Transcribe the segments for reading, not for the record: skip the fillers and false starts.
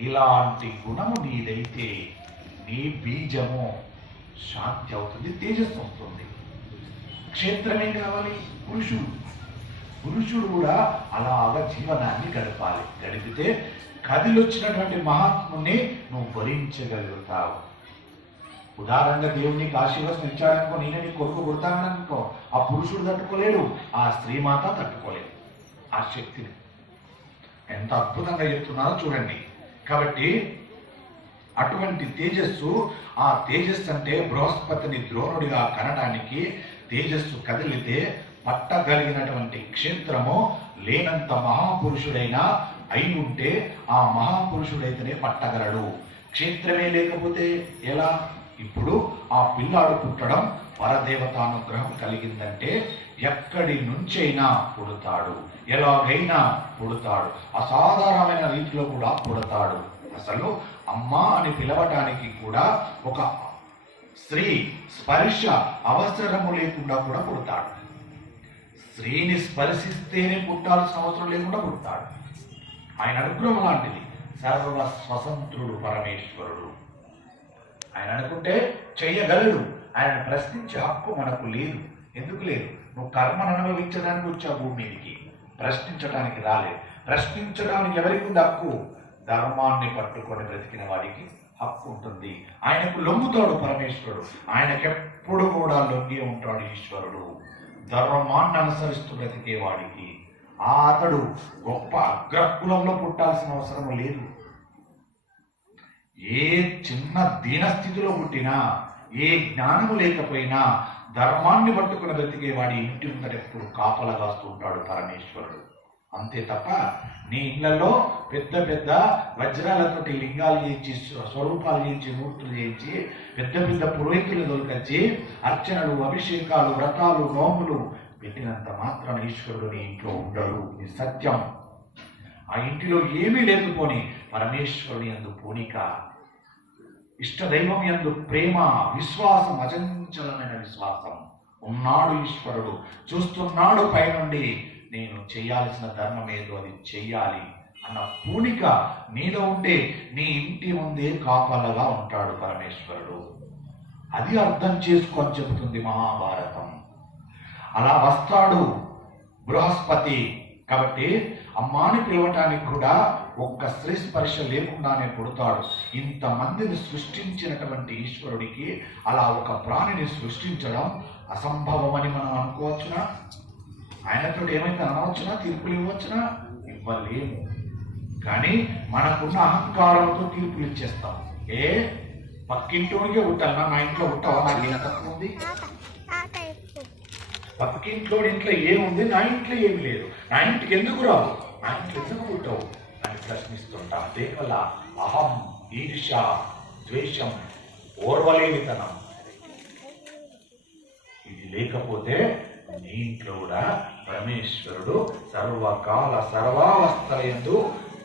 ఇలాంటి గుణము నీదైతే నీ బీజము శాంతి అవుతుంది, తేజస్సు అవుతుంది. క్షేత్రమే కావాలి, పురుషుడు కూడా అలాగా జీవనాన్ని గడపాలి. గడిపితే కదిలొచ్చినటువంటి మహాత్ముని నువ్వు భరించగలుగుతావు. ఉదాహరణగా దేవుడు నీకు ఆశీర్వాదం ఇచ్చాడనుకో, నేనే నీ కొడుకు పుడతాననుకో, ఆ పురుషుడు తట్టుకోలేడు, ఆ స్త్రీమాత తట్టుకోలేడు ఆ శక్తిని. ఎంత అద్భుతంగా చెప్తున్నారో చూడండి. కాబట్టి అటువంటి తేజస్సు, ఆ తేజస్సు అంటే బృహస్పతిని ద్రోణుడిగా కనడానికి తేజస్సు కదిలితే పట్టగలిగినటువంటి క్షేత్రము లేనంత మహాపురుషుడైనా అయి ఉంటే ఆ మహాపురుషుడైతేనే పట్టగలడు. క్షేత్రమే లేకపోతే ఎలా? ఇప్పుడు ఆ పిల్లాడు పుట్టడం పరదేవతానుగ్రహం కలిగిందంటే ఎక్కడి నుంచైనా పుడతాడు, ఎలాగైనా పుడతాడు, అసాధారణమైన రీతిలో కూడా పుడతాడు. అసలు అమ్మా అని పిలవటానికి కూడా ఒక స్త్రీ స్పర్శ అవసరము లేకుండా కూడా పుడతాడు. స్త్రీని స్పర్శిస్తేనే పుట్టాల్సిన అవసరం లేకుండా పుడతాడు. ఆయన అనుగ్రహం లాంటిది. సర్వ స్వతంత్రుడు పరమేశ్వరుడు. ఆయన అనుకుంటే చెయ్యగలడు. ఆయన ప్రశ్నించే హక్కు మనకు లేదు. ఎందుకు లేదు? నువ్వు కర్మను అనుభవించడానికి వచ్చావు భూమి మీదకి, ప్రశ్నించడానికి రాలేదు. ప్రశ్నించడానికి ఎవరికి ఉంది హక్కు? ధర్మాన్ని పట్టుకొని బ్రతికిన వాడికి హక్కు ఉంటుంది. ఆయనకు లొంగుతాడు పరమేశ్వరుడు. ఆయనకెప్పుడు కూడా లొంగి ఉంటాడు ఈశ్వరుడు. ధర్మాన్ని అనుసరిస్తూ బ్రతికేవాడికి అతడు గొప్ప అగ్రకులంలో పుట్టాల్సిన అవసరం లేదు. ఏ చిన్న దీనస్థితిలో పుట్టినా, ఏ జ్ఞానము లేకపోయినా ధర్మాన్ని పట్టుకుని బ్రతికేవాడి ఇంటి ముందర ఎప్పుడు కాపలా కాస్తూ ఉంటాడు పరమేశ్వరుడు. అంతే తప్ప నీ ఇళ్లలో పెద్ద పెద్ద వజ్రాలతోటి లింగాలు చేయించి, స్వరూపాలు చేయించి, మూర్తులు చేయించి, పెద్ద పెద్ద పురోహితులు దొరికొచ్చి అర్చనలు, అభిషేకాలు, వ్రతాలు, నోములు పెట్టినంత మాత్రం ఈశ్వరుడు నీ ఇంట్లో ఉండడు. ఇది సత్యం. ఆ ఇంటిలో ఏమీ లేకపోని పరమేశ్వరుని యందు పూనిక, ఇష్టదైవం యందు ప్రేమ, విశ్వాసం, అచంచలమైన విశ్వాసం ఉన్నాడు ఈశ్వరుడు. చూస్తున్నాడు పైనుండి. నేను చేయాల్సిన ధర్మం ఏదో అది చెయ్యాలి అన్న పూనిక నీలో ఉంటే నీ ఇంటి ముందే కాపలగా ఉంటాడు పరమేశ్వరుడు. అది అర్థం చేసుకొని చెబుతుంది మహాభారతం. అలా వస్తాడు బృహస్పతి. కాబట్టి అమ్మాని పిలవటానికి కూడా ఒక్క స్త్రీ స్పర్శ లేకుండానే పుడతాడు. ఇంతమందిని సృష్టించినటువంటి ఈశ్వరుడికి అలా ఒక ప్రాణిని సృష్టించడం అసంభవమని మనం అనుకోవచ్చునా? ఆయనతో ఏమైతే అనవచ్చునా? తీర్పులు ఇవ్వచ్చునా? ఇవ్వలేము. కానీ మనకున్న అహంకారంతో తీర్పులు ఇచ్చేస్తాం. పక్కింటోనికే పుట్టాలన్నా, నా ఇంట్లో పుట్టావా, నాకు ఏం తక్కువ ఉంది? పక్కింట్లో ఇంట్లో ఏముంది, నా ఇంట్లో ఏమి లేదు, నా ఇంటికి ఎందుకు రావు, నా ఇంట్లో ఎందుకు పుట్టావు అని ప్రశ్నిస్తుంటా. దేనివల్ల? అహం, ఈర్ష, ద్వేషం, ఓర్వలేనితనం. ఇది లేకపోతే నీ ఇంట్లో కూడా పరమేశ్వరుడు సర్వకాల సర్వావస్థలందు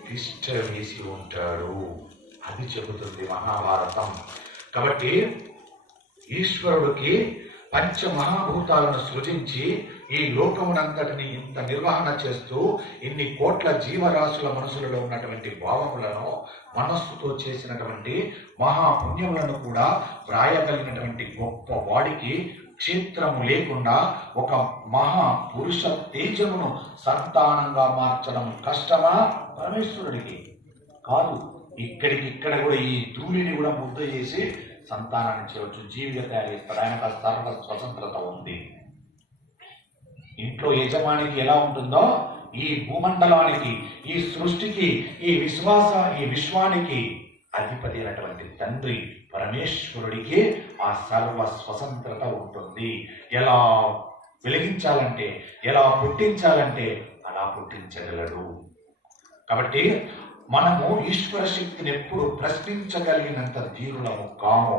తిష్ట వేసి ఉంటాడు. అది చెబుతుంది మహాభారతం. కాబట్టి ఈశ్వరుడికి పంచమహాభూతాలను సృజించి ఈ లోకమునంతటిని ఇంత నిర్వహణ చేస్తూ ఇన్ని కోట్ల జీవరాశుల మనసులలో ఉన్నటువంటి భావములను మనస్సుతో చేసినటువంటి మహాపుణ్యములను కూడా వ్రాయగలిగినటువంటి గొప్ప వాడికి క్షేత్రము లేకుండా ఒక మహా పురుష తేజమును సంతానంగా మార్చడం కష్టమా? పరమేశ్వరుడికి కాదు. ఇక్కడ కూడా ఈ ధూళిని కూడా ముద్ద చేసి సంతానాన్ని చేయవచ్చు, జీవిగా తయారు చేస్తాడు. ఆయనకు సర్వ స్వతంత్రత ఉంది. ఇంట్లో యజమానికి ఎలా ఉంటుందో ఈ భూమండలానికి, ఈ సృష్టికి, ఈ విశ్వానికి అధిపతి అయినటువంటి తండ్రి పరమేశ్వరుడికి ఆ సర్వ స్వతంత్రత ఉంటుంది. ఎలా వెలిగించాలంటే, ఎలా పుట్టించాలంటే అలా పుట్టించగలడు. కాబట్టి మనము ఈశ్వర శక్తిని ఎప్పుడు ప్రశ్నించగలిగినంత ధీరులము కాము,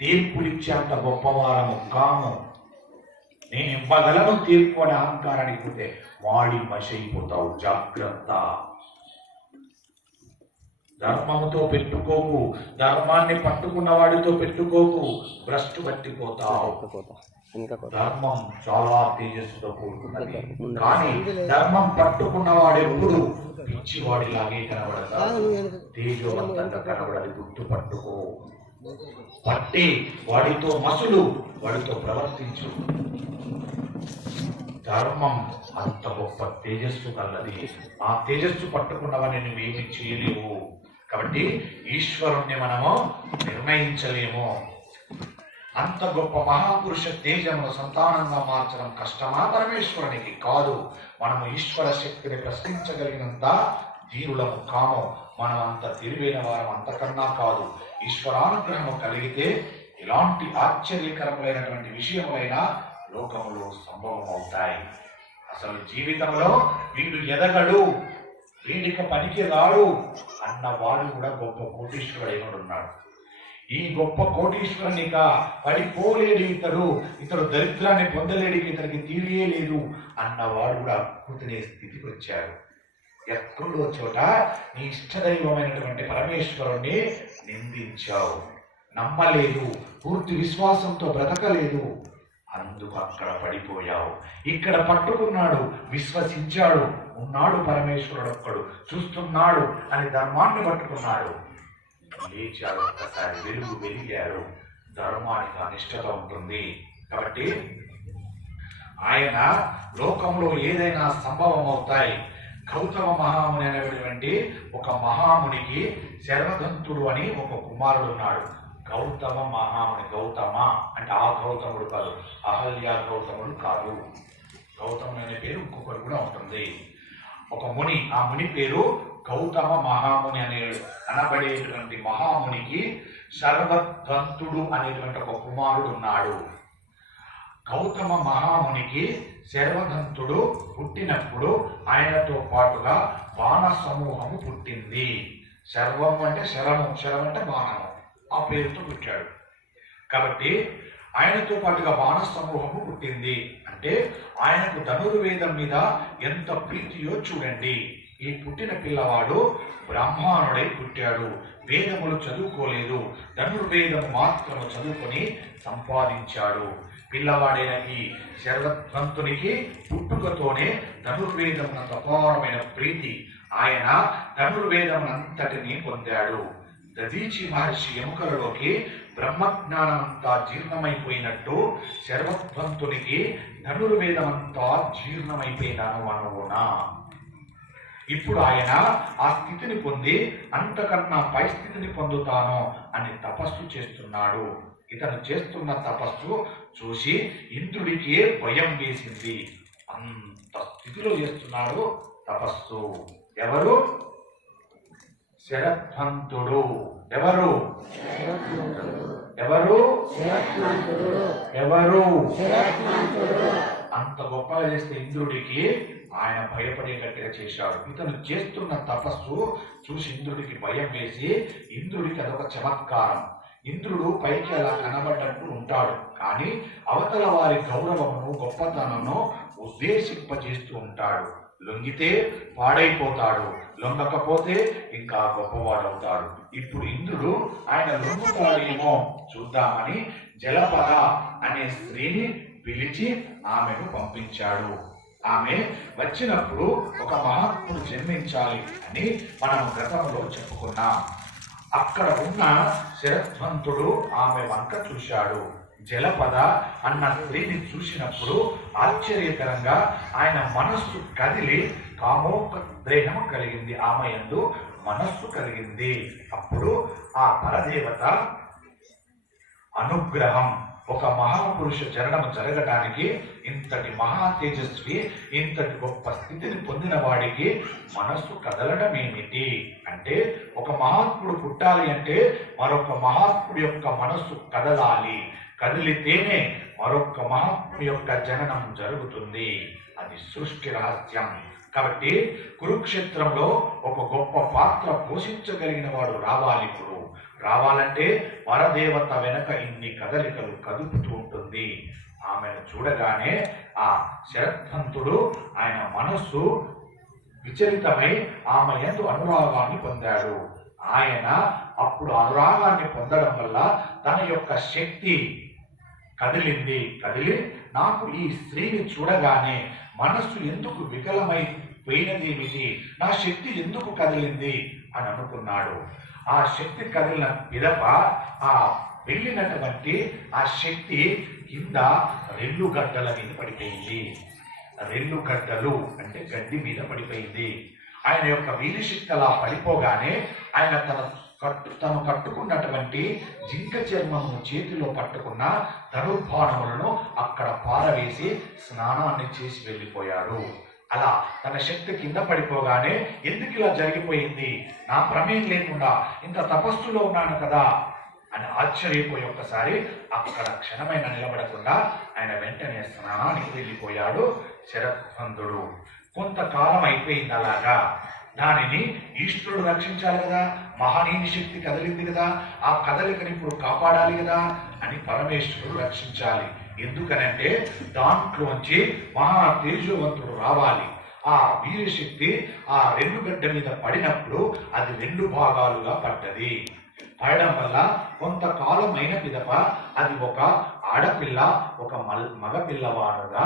తీర్పులిచ్చేంత గొప్పవారము కాము. నేను ఇవ్వగలను తీర్పు అనే అహంకారానికి పోతే వాడి మషైపోతావు. జాగ్రత్త. ధర్మముతో పెట్టుకోకు, ధర్మాన్ని పట్టుకున్న వాడితో పెట్టుకోకు, భ్రష్టు పట్టిపోతావు. ధర్మం చాలా తేజస్సుతో కూడుకున్నది, కానీ ధర్మం పట్టుకున్న వాడు ఎప్పుడు పిచ్చివాడిలాగే కనబడతాడు, తేజవంతంగా కనబడది. గుర్తు పట్టుకో, పట్టి వాడితో మసులు, వాడితో ప్రవర్తించు. ధర్మం అంత గొప్ప తేజస్సు కలది. ఆ తేజస్సు పట్టుకున్నవని నువ్వేమి చేయలేవు. కాబట్టి ఈశ్వరుణ్ణి మనము నిర్ణయించలేము. అంత గొప్ప మహాపురుష తేజమును సంతానంగా మార్చడం కష్టమా? పరమేశ్వరునికి కాదు. మనము ఈశ్వర శక్తిని ప్రశ్నించగలిగినంత ధీరులము కాము. మనం అంత తెలివైన వారం అంతకన్నా కాదు. ఈశ్వరానుగ్రహము కలిగితే ఇలాంటి ఆశ్చర్యకరములైనటువంటి విషయములైన లోకములు సంభవం అవుతాయి. అసలు జీవితంలో వీడు ఎదగడు, వీడికి పనికి రాడు అన్నవాడు కూడా గొప్ప కోటీశ్వరుడైనడున్నాడు. ఈ గొప్ప కోటీశ్వరునిక పడిపోలేడు ఇతడు దరిద్రాన్ని పొందలేడు, ఇతనికి తీరియే లేదు అన్నవాడు కూడా కూతునే స్థితికి వచ్చారు. ఎక్కడో చోట నీ ఇష్టదైవమైనటువంటి పరమేశ్వరుణ్ణి నిందించావు, నమ్మలేదు, పూర్తి విశ్వాసంతో బ్రతకలేదు, అందుకు అక్కడ పడిపోయావు. ఇక్కడ పట్టుకున్నాడు, విశ్వసించాడు, ఉన్నాడు పరమేశ్వరుడు ఒక్కడు, చూస్తున్నాడు అని ధర్మాన్ని పట్టుకున్నాడు, లేచాడు. ఒక్కసారి వెలిగాడు. ధర్మానికి అనిష్టత ఉంటుంది. కాబట్టి ఆయన లోకంలో ఏదైనా సంభవం అవుతాయి. గౌతమ మహాముని అనేటువంటి ఒక మహామునికి శర్వదంతుడు అని ఒక కుమారుడు ఉన్నాడు. గౌతమ మహాముని, గౌతమ అంటే ఆ గౌతముడు కాదు, అహల్య గౌతముడు కాదు. గౌతముడు అనే పేరు ఇంకొకరు కూడా ఉంటుంది. ఒక ముని, ఆ ముని పేరు గౌతమ మహాముని అనబడేటువంటి మహామునికి శర్వదంతుడు అనేటువంటి ఒక కుమారుడు ఉన్నాడు. గౌతమ మహామునికి శర్వదంతుడు పుట్టినప్పుడు ఆయనతో పాటుగా బాణ సమూహము పుట్టింది. శర్వం అంటే శరము, శరం అంటే బాణము, ఆ పేరుతో పుట్టాడు. కాబట్టి ఆయనతో పాటుగా బాణ సమూహము పుట్టింది. అంటే ఆయనకు ధనుర్వేదం మీద ఎంత ప్రీతియో చూడండి. ఈ పుట్టిన పిల్లవాడు బ్రాహ్మణుడై పుట్టాడు, వేదములు చదువుకోలేదు, ధనుర్వేదము మాత్రము చదువుకొని సంపాదించాడు. పిల్లవాడైన ఈ శర్వదంతునికి పుట్టుకతోనే ధనుర్వేదమునంత అపారమైన ప్రీతి. ఆయన ధనుర్వేదమునంతటిని పొందాడు. దదీచి మహర్షి ఎముకలలోకి బ్రహ్మజ్ఞానమంతా జీర్ణమైపోయినట్టు శర్వద్వంతునికి ధనుర్వేదమంతా జీర్ణమైపోయినాను అనువునా. ఇప్పుడు ఆయన ఆ స్థితిని పొంది అంతకన్నా పై స్థితిని పొందుతాను అని తపస్సు చేస్తున్నాడు. ఇతను చేస్తున్న తపస్సు చూసి ఇంద్రుడికి భయం వేసింది. అంత స్థితిలో చేస్తున్నాడు తపస్సు. ఎవరు? శరద్వంతుడు. ఎవరు? ఎవరు? ఎవరు? అంత గొప్పగా చేస్తే ఇంద్రుడికి ఆయన భయపడేటట్టుగా చేశాడు. ఇతను చేస్తున్న తపస్సు చూసి ఇంద్రుడికి భయం వేసి, ఇంద్రుడికి అదొక చమత్కారం. ఇంద్రుడు పైకి అలా కనబడ్డట్టు ఉంటాడు, కానీ అవతల వారి గౌరవమును గొప్పతనమును ఉద్దేశింపజేస్తూ ఉంటాడు. లొంగితే పాడైపోతాడు, లొంగకపోతే ఇంకా గొప్పవాడవుతాడు. ఇప్పుడు ఇంద్రుడు ఆయన లొంగుతాడేమో చూద్దామని జలపద అనే స్త్రీని పిలిచి ఆమెను పంపించాడు. ఆమె వచ్చినప్పుడు ఒక మహాత్ముడు జన్మించాలి అని మనం గతంలో చెప్పుకున్నాం. అక్కడ ఉన్న శరద్వంతుడు ఆమె వంక చూశాడు. జలపద అన్న స్త్రీని చూసినప్పుడు ఆశ్చర్యకరంగా ఆయన మనస్సు కదిలి కామోద్రేహం కలిగింది. ఆమె యందు మనస్సు కలిగింది. అప్పుడు ఆ పరదేవత అనుగ్రహం, ఒక మహాపురుష జననం జరగటానికి ఇంతటి మహా తేజస్వి, ఇంతటి గొప్ప స్థితిని పొందిన వాడికి మనస్సు కదలడం ఏమిటి అంటే, ఒక మహాత్ముడు పుట్టాలి అంటే మరొక మహాత్ముడి యొక్క మనస్సు కదలాలి. కదిలితేనే మరొక మహాత్ముడి యొక్క జననం జరుగుతుంది. అది సృష్టి రహస్యం. కాబట్టి కురుక్షేత్రంలో ఒక గొప్ప పాత్ర పోషించగలిగిన వాడు రావాలి. ఇప్పుడు రావాలంటే పరదేవత వెనక ఇన్ని కదలికలు కదుపుతూ ఉంటుంది. ఆమెను చూడగానే ఆ శరద్వంతుడు ఆయన మనస్సు విచలితమై ఆమె యందు అనురాగాన్ని పొందాడు. ఆయన అప్పుడు అనురాగాన్ని పొందడం వల్ల తన యొక్క శక్తి కదిలి నాకు ఈ స్త్రీని చూడగానే మనస్సు ఎందుకు వికలమైపోయినదేమిటి, నా శక్తి ఎందుకు కదిలింది అని అనుకున్నాడు. ఆ శక్తి కదిలిన పిదప ఆ వెళ్ళినటువంటి ఆ శక్తి కింద రెల్లుగడ్డల మీద పడిపోయింది. రెల్లుగడ్డలు అంటే గడ్డి మీద పడిపోయింది. ఆయన యొక్క వీరశక్తి అలా పడిపోగానే ఆయన తను కట్టుకున్నటువంటి జింక చర్మము చేతిలో పట్టుకున్న ధనుర్బాణములను అక్కడ పారవేసి స్నానాన్ని చేసి వెళ్ళిపోయాడు. అలా తన శక్తి కింద పడిపోగానే ఎందుకు ఇలా జరిగిపోయింది, నా ప్రమేయం లేకుండా ఇంత తపస్సులో ఉన్నాను కదా అని ఆశ్చర్యపోయి ఒక్కసారి అక్కడ క్షణమైన నిలబడకుండా ఆయన వెంటనే స్నానానికి వెళ్ళిపోయాడు శరద్వందుడు. కొంతకాలం అయిపోయింది అలాగా. దానిని ఈశ్వరుడు రక్షించాలి కదా, మహానీని శక్తి కదిలింది కదా, ఆ కదలికని ఇప్పుడు కాపాడాలి కదా అని పరమేశ్వరుడు రక్షించాలి. ఎందుకనంటే దాంట్లోంచి మహా తేజవంతుడు రావాలి. ఆ వీరశక్తి ఆ రెల్లుగడ్డ మీద పడినప్పుడు అది 2 భాగాలుగా పడ్డది. పడడం వల్ల కొంతకాలం అయిన పిదప అది ఒక ఆడపిల్ల ఒక మగపిల్లవాడుగా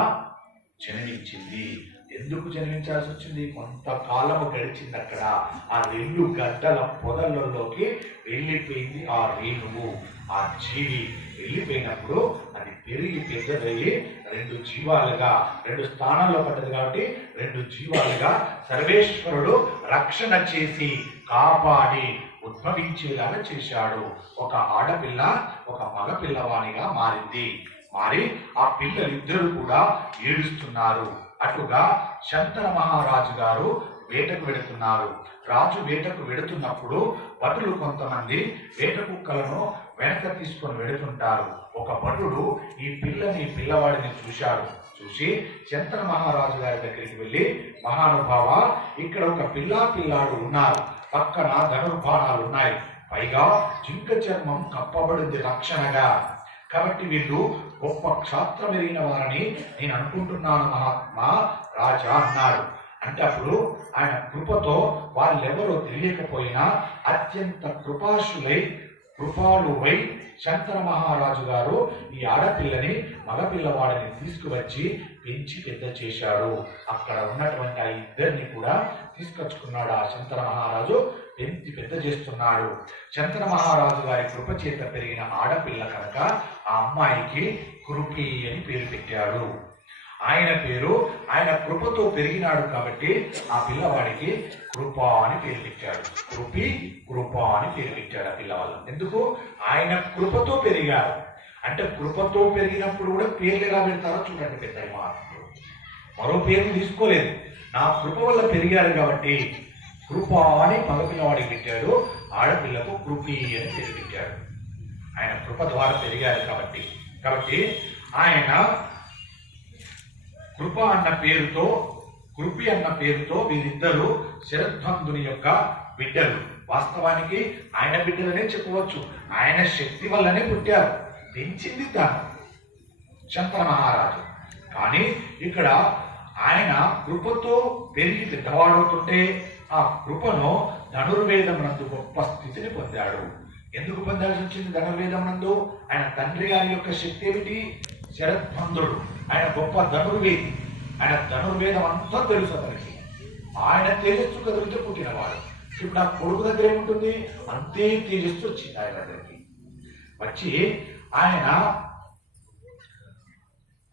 జన్మించింది. ఎందుకు జన్మించాల్సి వచ్చింది, కొంతకాలము గడిచింది. అక్కడ ఆ రెల్లు గడ్డల పొదలలోకి వెళ్ళిపోయింది ఆ రేణువు. ఆ జీవి వెళ్ళిపోయినప్పుడు అది పెరిగి పెద్దదయ్యి 2 జీవాలుగా 2 స్థానాల్లో పడ్డది కాబట్టి 2 జీవాలుగా సర్వేశ్వరుడు రక్షణ చేసి కాపాడి ఉద్భవించేలాగా చేశాడు. ఒక ఆడపిల్ల ఒక మగపిల్లవానిగా మారింది. మారి ఆ పిల్లలిద్దరూ కూడా ఏడుస్తున్నారు. అటుగా శంతన మహారాజు గారు వేటకు వెడుతున్నారు. రాజు వేటకు వెడుతున్నప్పుడు భటులు కొంతమంది వేట కుక్కలను వెనక తీసుకొని వెడుతుంటారు. ఒక భటుడు ఈ పిల్లవాడిని చూశాడు. చూసి శంతన మహారాజు గారి దగ్గరికి వెళ్ళి, మహానుభావ, ఇక్కడ ఒక పిల్లాడు ఉన్నారు, పక్కన ధనుర్బాణాలు ఉన్నాయి, పైగా జింక చర్మం కప్పబడింది రక్షణగా, కాబట్టి వీళ్ళు గొప్ప క్షాత్రం ఎరిగిన వారని నేను అనుకుంటున్నాను మహాత్మా రాజా అన్నాడు. అంటే అప్పుడు ఆయన కృపతో వాళ్ళెవరో తెలియకపోయినా అత్యంత కృపాళువై శంకర మహారాజు గారు ఈ ఆడపిల్లని మగపిల్లవాడిని తీసుకువచ్చి పెంచి పెద్ద చేశాడు. అక్కడ ఉన్నటువంటి ఆ ఇద్దరిని కూడా తీసుకొచ్చుకున్నాడు. ఆ శంకర మహారాజు పెంచి పెద్ద చేస్తున్నాడు. శంకర మహారాజు గారి కృప చేత పెరిగిన ఆడపిల్ల కనుక ఆ అమ్మాయికి కృపి అని పేరు పెట్టాడు. ఆయన కృపతో పెరిగినాడు కాబట్టి ఆ పిల్లవాడికి కృప అని పేరు పెట్టాడు. కృప అని పేరు పెట్టాడు ఆ పిల్లవాళ్ళు. ఎందుకు, ఆయన కృపతో పెరిగారు. అంటే కృపతో పెరిగినప్పుడు కూడా పేర్లు ఎలా పెడతారో చూడండి. పెద్ద మహాత్ముడు మరో పేరు తీసుకోలేదు, నా కృప వల్ల పెరిగారు కాబట్టి కృప అని మగపిల్లవాడికి పెట్టాడు, ఆడపిల్లకు కృపి అని పేరు పెట్టాడు. ఆయన కృప ద్వారా పెరిగారు కాబట్టి ఆయన కృప అన్న పేరుతో కృపి అన్న పేరుతో వీరిద్దరూ శరద్వందుని యొక్క బిడ్డలు. వాస్తవానికి ఆయన బిడ్డలనే చెప్పవచ్చు. ఆయన శక్తి వల్లనే పుట్టారు, పెంచింది తాను శంకర మహారాజు. కానీ ఇక్కడ ఆయన కృపతో పెరిగి పెద్దవాడవుతుంటే ఆ కృపను ధనుర్వేదమునందు గొప్ప స్థితిని పొందాడు. ఎందుకు పొందాల్సి వచ్చింది ధనుర్వేదమునందు? ఆయన తండ్రి గారి యొక్క శక్తి ఏమిటి? శరద్వందుడు. ఆయన గొప్ప ధనుర్వేది. ఆయన ధనుర్వేదం అంతా తెలుసు అతనికి. ఆయన తేజస్సు కదిలితే పుట్టినవాడు. ఇప్పుడు ఆ కొడుకు దగ్గర ఏముంటుంది? అంతే తేజస్సు వచ్చింది ఆయన దగ్గరికి. వచ్చి ఆయన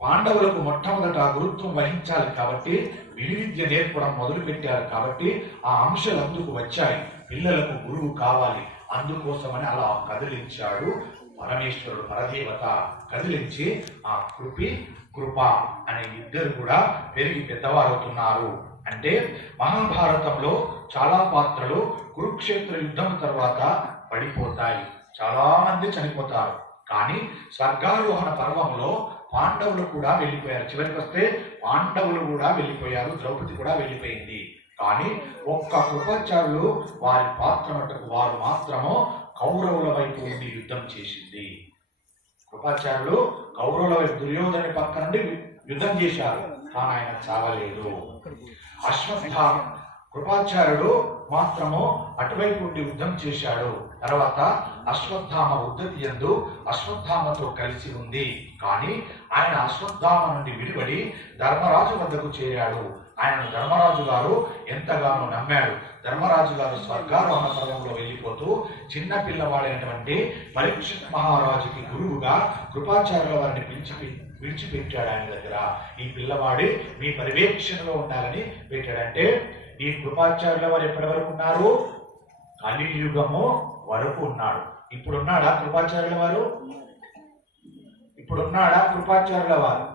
పాండవులకు మొట్టమొదట గురుత్వం వహించాలి కాబట్టి విలువిద్య నేర్పడం మొదలు పెట్టారు. కాబట్టి ఆ అంశాలు అందుకు వచ్చాయి. పిల్లలకు గురువు కావాలి, అందుకోసమని అలా కదిలించాడు పరమేశ్వరుడు, పరదేవత కదిలించి ఆ కృప అనే ఇద్దరు కూడా పెరిగి పెద్దవారవుతున్నారు. అంటే మహాభారతంలో చాలా పాత్రలు కురుక్షేత్ర యుద్ధం తర్వాత పడిపోతాయి, చాలా మంది చనిపోతారు. కానీ స్వర్గారోహణ పర్వంలో పాండవులు కూడా వెళ్ళిపోయారు. చివరికి వస్తే పాండవులు కూడా వెళ్ళిపోయారు, ద్రౌపది కూడా వెళ్ళిపోయింది. కానీ ఒక్క కృపాచార్యులు వారి పాత్ర మటుకు వారు మాత్రము కౌరవుల వైపు ఉండి యుద్ధం చేసింది. కృపాచార్యులు కౌరవుల వైపు దుర్యోధని పక్క నుండి యుద్ధం చేశారు, కానీ ఆయన చావలేదు. కృపాచార్యుడు మాత్రము అటువైపు ఉండి యుద్ధం చేశాడు. తర్వాత అశ్వత్థామ ఉద్ధతి యందు అశ్వత్థామతో కలిసి ఉంది. కానీ ఆయన అశ్వత్థామ నుండి విడిపడి ధర్మరాజు వద్దకు చేరాడు. ఆయనను ధర్మరాజు గారు ఎంతగానో నమ్మాడు. ధర్మరాజు గారు స్వర్గారోహణ పర్వంలో వెళ్ళిపోతూ చిన్న పిల్లవాడైనటువంటి పరీక్షిత్ మహారాజుకి గురువుగా కృపాచార్యుల వారిని విడిచిపెట్టాడు ఆయన దగ్గర. ఈ పిల్లవాడి మీ పర్యవేక్షణలో ఉండాలని పెట్టాడంటే ఈ కృపాచార్యుల వారు ఎప్పటి వరకు ఉన్నారు? కలియుగము వరకు ఉన్నాడు. ఇప్పుడున్నాడా కృపాచార్యుల వారు? ఇప్పుడున్నాడా కృపాచార్యుల వారు?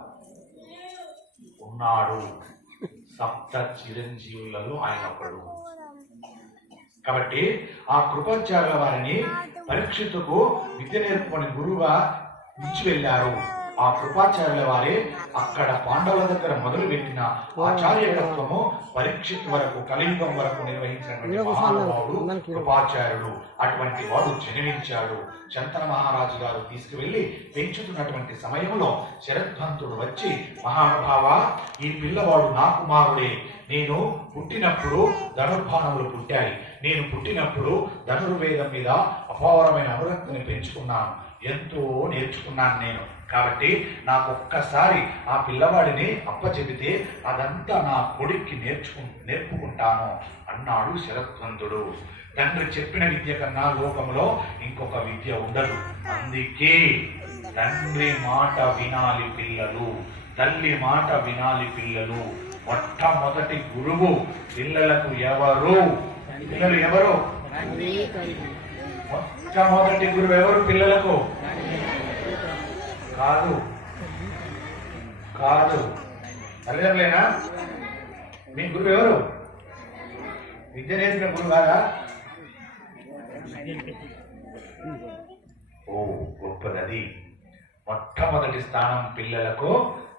ఉన్నాడు. సప్త చిరంజీవులలో ఆయన ఒకడు. కాబట్టి ఆ కృపాచార్యుల వారిని పరీక్షితుకు విద్య నేర్పుకొని గురువుగా ఇచ్చి వెళ్ళారు. ఆ కృపాచార్యుల వారే అక్కడ పాండవుల దగ్గర మొదలు పెట్టిన ఆచార్యత్వము పరీక్షిత్ వరకు కలియుగం వరకు నిర్వహించినటువంటి మహానుభావుడు కృపాచార్యుడు. అటువంటి వాడు జన్మించాడు. శంతన మహారాజు గారు తీసుకువెళ్లి పెంచుతున్నటువంటి సమయంలో శరద్వంతుడు వచ్చి, మహానుభావ, ఈ పిల్లవాడు నా కుమారుడే. నేను పుట్టినప్పుడు ధనుర్బాణములు పుట్టాయి. నేను పుట్టినప్పుడు ధనుర్వేదం మీద అపారమైన అనురక్తిని పెంచుకున్నాను. ఎంతో నేర్చుకున్నాను నేను. కాబట్టి నాకు ఒక్కసారి ఆ పిల్లవాడిని అప్పచెబితే అదంతా నా కొడుక్కి నేర్పుకుంటాను అన్నాడు శరద్వంతుడు. తండ్రి చెప్పిన విద్య కన్నా లోకంలో ఇంకొక విద్య ఉండదు. అందుకే తండ్రి మాట వినాలి పిల్లలు, తల్లి మాట వినాలి పిల్లలు. మొట్టమొదటి గురువు పిల్లలకు ఎవరు? పిల్లలు ఎవరు? మొట్టమొదటి గురువు ఎవరు పిల్లలకు? కాదు కాదు, తల్లిదండ్రులేనా? మీ గురువు ఎవరు? విద్య నేర్పిన గురువు కాదా? ఓ గొప్పది. మొట్టమొదటి స్థానం పిల్లలకు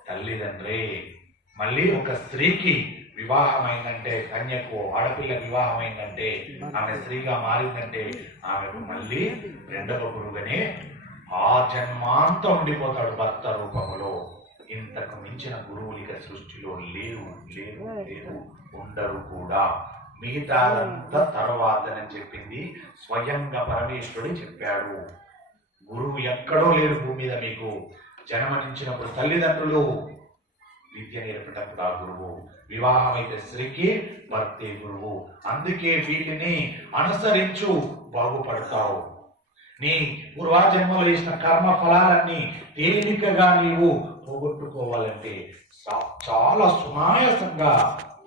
తల్లిదండ్రే. మళ్ళీ ఒక స్త్రీకి వివాహమైందంటే, కన్యకు ఆడపిల్ల వివాహమైందంటే, ఆమె స్త్రీగా మారిందంటే ఆమెకు మళ్ళీ రెండవ గురువుగానే ఆ జన్మాంతం ఉండిపోతాడు భర్త రూపంలో. ఇంతకు మించిన గురువులు ఇక సృష్టిలో లేరు లేరు లేరు, ఉండరు కూడా. మిగతాదంతా తర్వాతనని చెప్పింది స్వయంగా పరమేశ్వరుడు చెప్పాడు. గురువు ఎక్కడో లేరు భూమి మీద. మీకు జన్మనించినప్పుడు తల్లిదండ్రులు, విద్య నేర్పేటప్పుడు ఆ గురువు, వివాహమైతే స్త్రీకి భర్తే గురువు. అందుకే వీటిని అనుసరించు, బాగుపడతావు. నీ పూర్వజన్మలో చేసిన కర్మ ఫలాలన్నీ తేలికగా నీవు పోగొట్టుకోవాలంటే చాలా సునాయాసంగా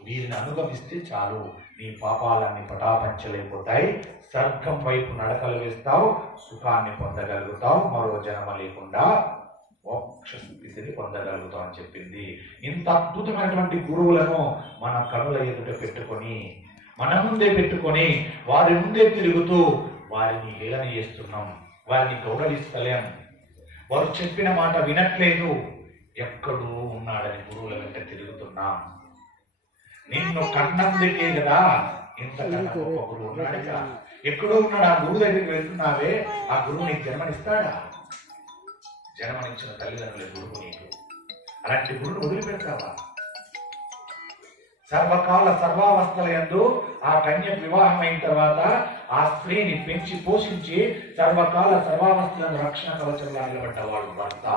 వీరిని అనుగమిస్తే చాలు. నీ పాపాలన్నీ పటాపంచలైపోతాయి. స్వర్గం వైపు నడకలు వేస్తావు, సుఖాన్ని పొందగలుగుతావు. మరో జన్మ లేకుండా మోక్ష స్థితిని పొందగలుగుతాం అని చెప్పింది. ఇంత అద్భుతమైనటువంటి గురువులను మన కనుల ఎదుట పెట్టుకొని, మన ముందే పెట్టుకొని, వారి ముందే తిరుగుతూ వారిని హేళన చేస్తున్నాం, వారిని గౌరవిస్తలేం. వారు చెప్పిన మాట వినట్లేదు. ఎక్కడో ఉన్నాడని గురువుల వెంట తిరుగుతున్నాం. నిన్ను కన్నందుకే కదా ఇంతకన్నా గొప్ప గురువు ఉన్నాడు కదా. ఎక్కడో ఉన్నాడు. ఆ గురువు దగ్గరికి వెళ్తున్నావే, ఆ గురువు నీకు జన్మనిస్తాడా? జన్మనిచ్చిన తల్లిదండ్రుల గురువు నీకు. అలాంటి గురువును వదిలిపెడతావా? సర్వకాల సర్వావస్థల యందు ఆ కన్య వివాహం అయిన తర్వాత ఆ స్త్రీని పెంచి పోషించి సర్వకాల సర్వావస్థలను రక్షణ కవచంగా నిలబడ్డవాడు భర్త.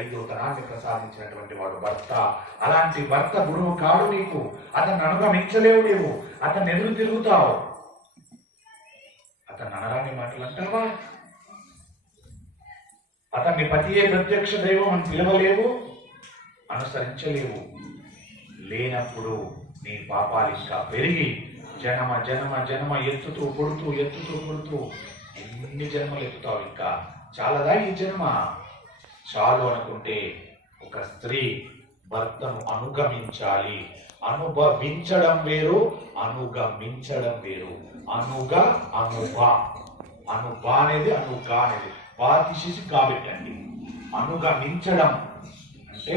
ఐదోతనాన్ని ప్రసాదించినటువంటి వాడు భర్త. అలాంటి భర్త గురువు కాడు నీకు. అతన్ని అనుగమించలేవు నీవు. అతన్ని ఎదురు తిరుగుతావు. అతన్ని అనరాని మాటలు అంటావా? అతన్ని పతియే ప్రత్యక్ష దైవం అని పిలవలేవు, అనుసరించలేవు. లేనప్పుడు నీ పాపాలు ఇంకా పెరిగి జన్మ జన్మ జన్మ ఎత్తుతూ పుడుతూ ఎన్ని జన్మలు ఎత్తుతావు? ఇంకా చాలదా ఈ జన్మ? చాలు అనుకుంటే ఒక స్త్రీ భర్తను అనుగమించాలి. అనుభవించడం వేరు, అనుగమించడం వేరు. అనుగా అనుభా అనేది అనుగా అనేది బా తీసేసి కాబెట్టండి. అనుగమించడం అంటే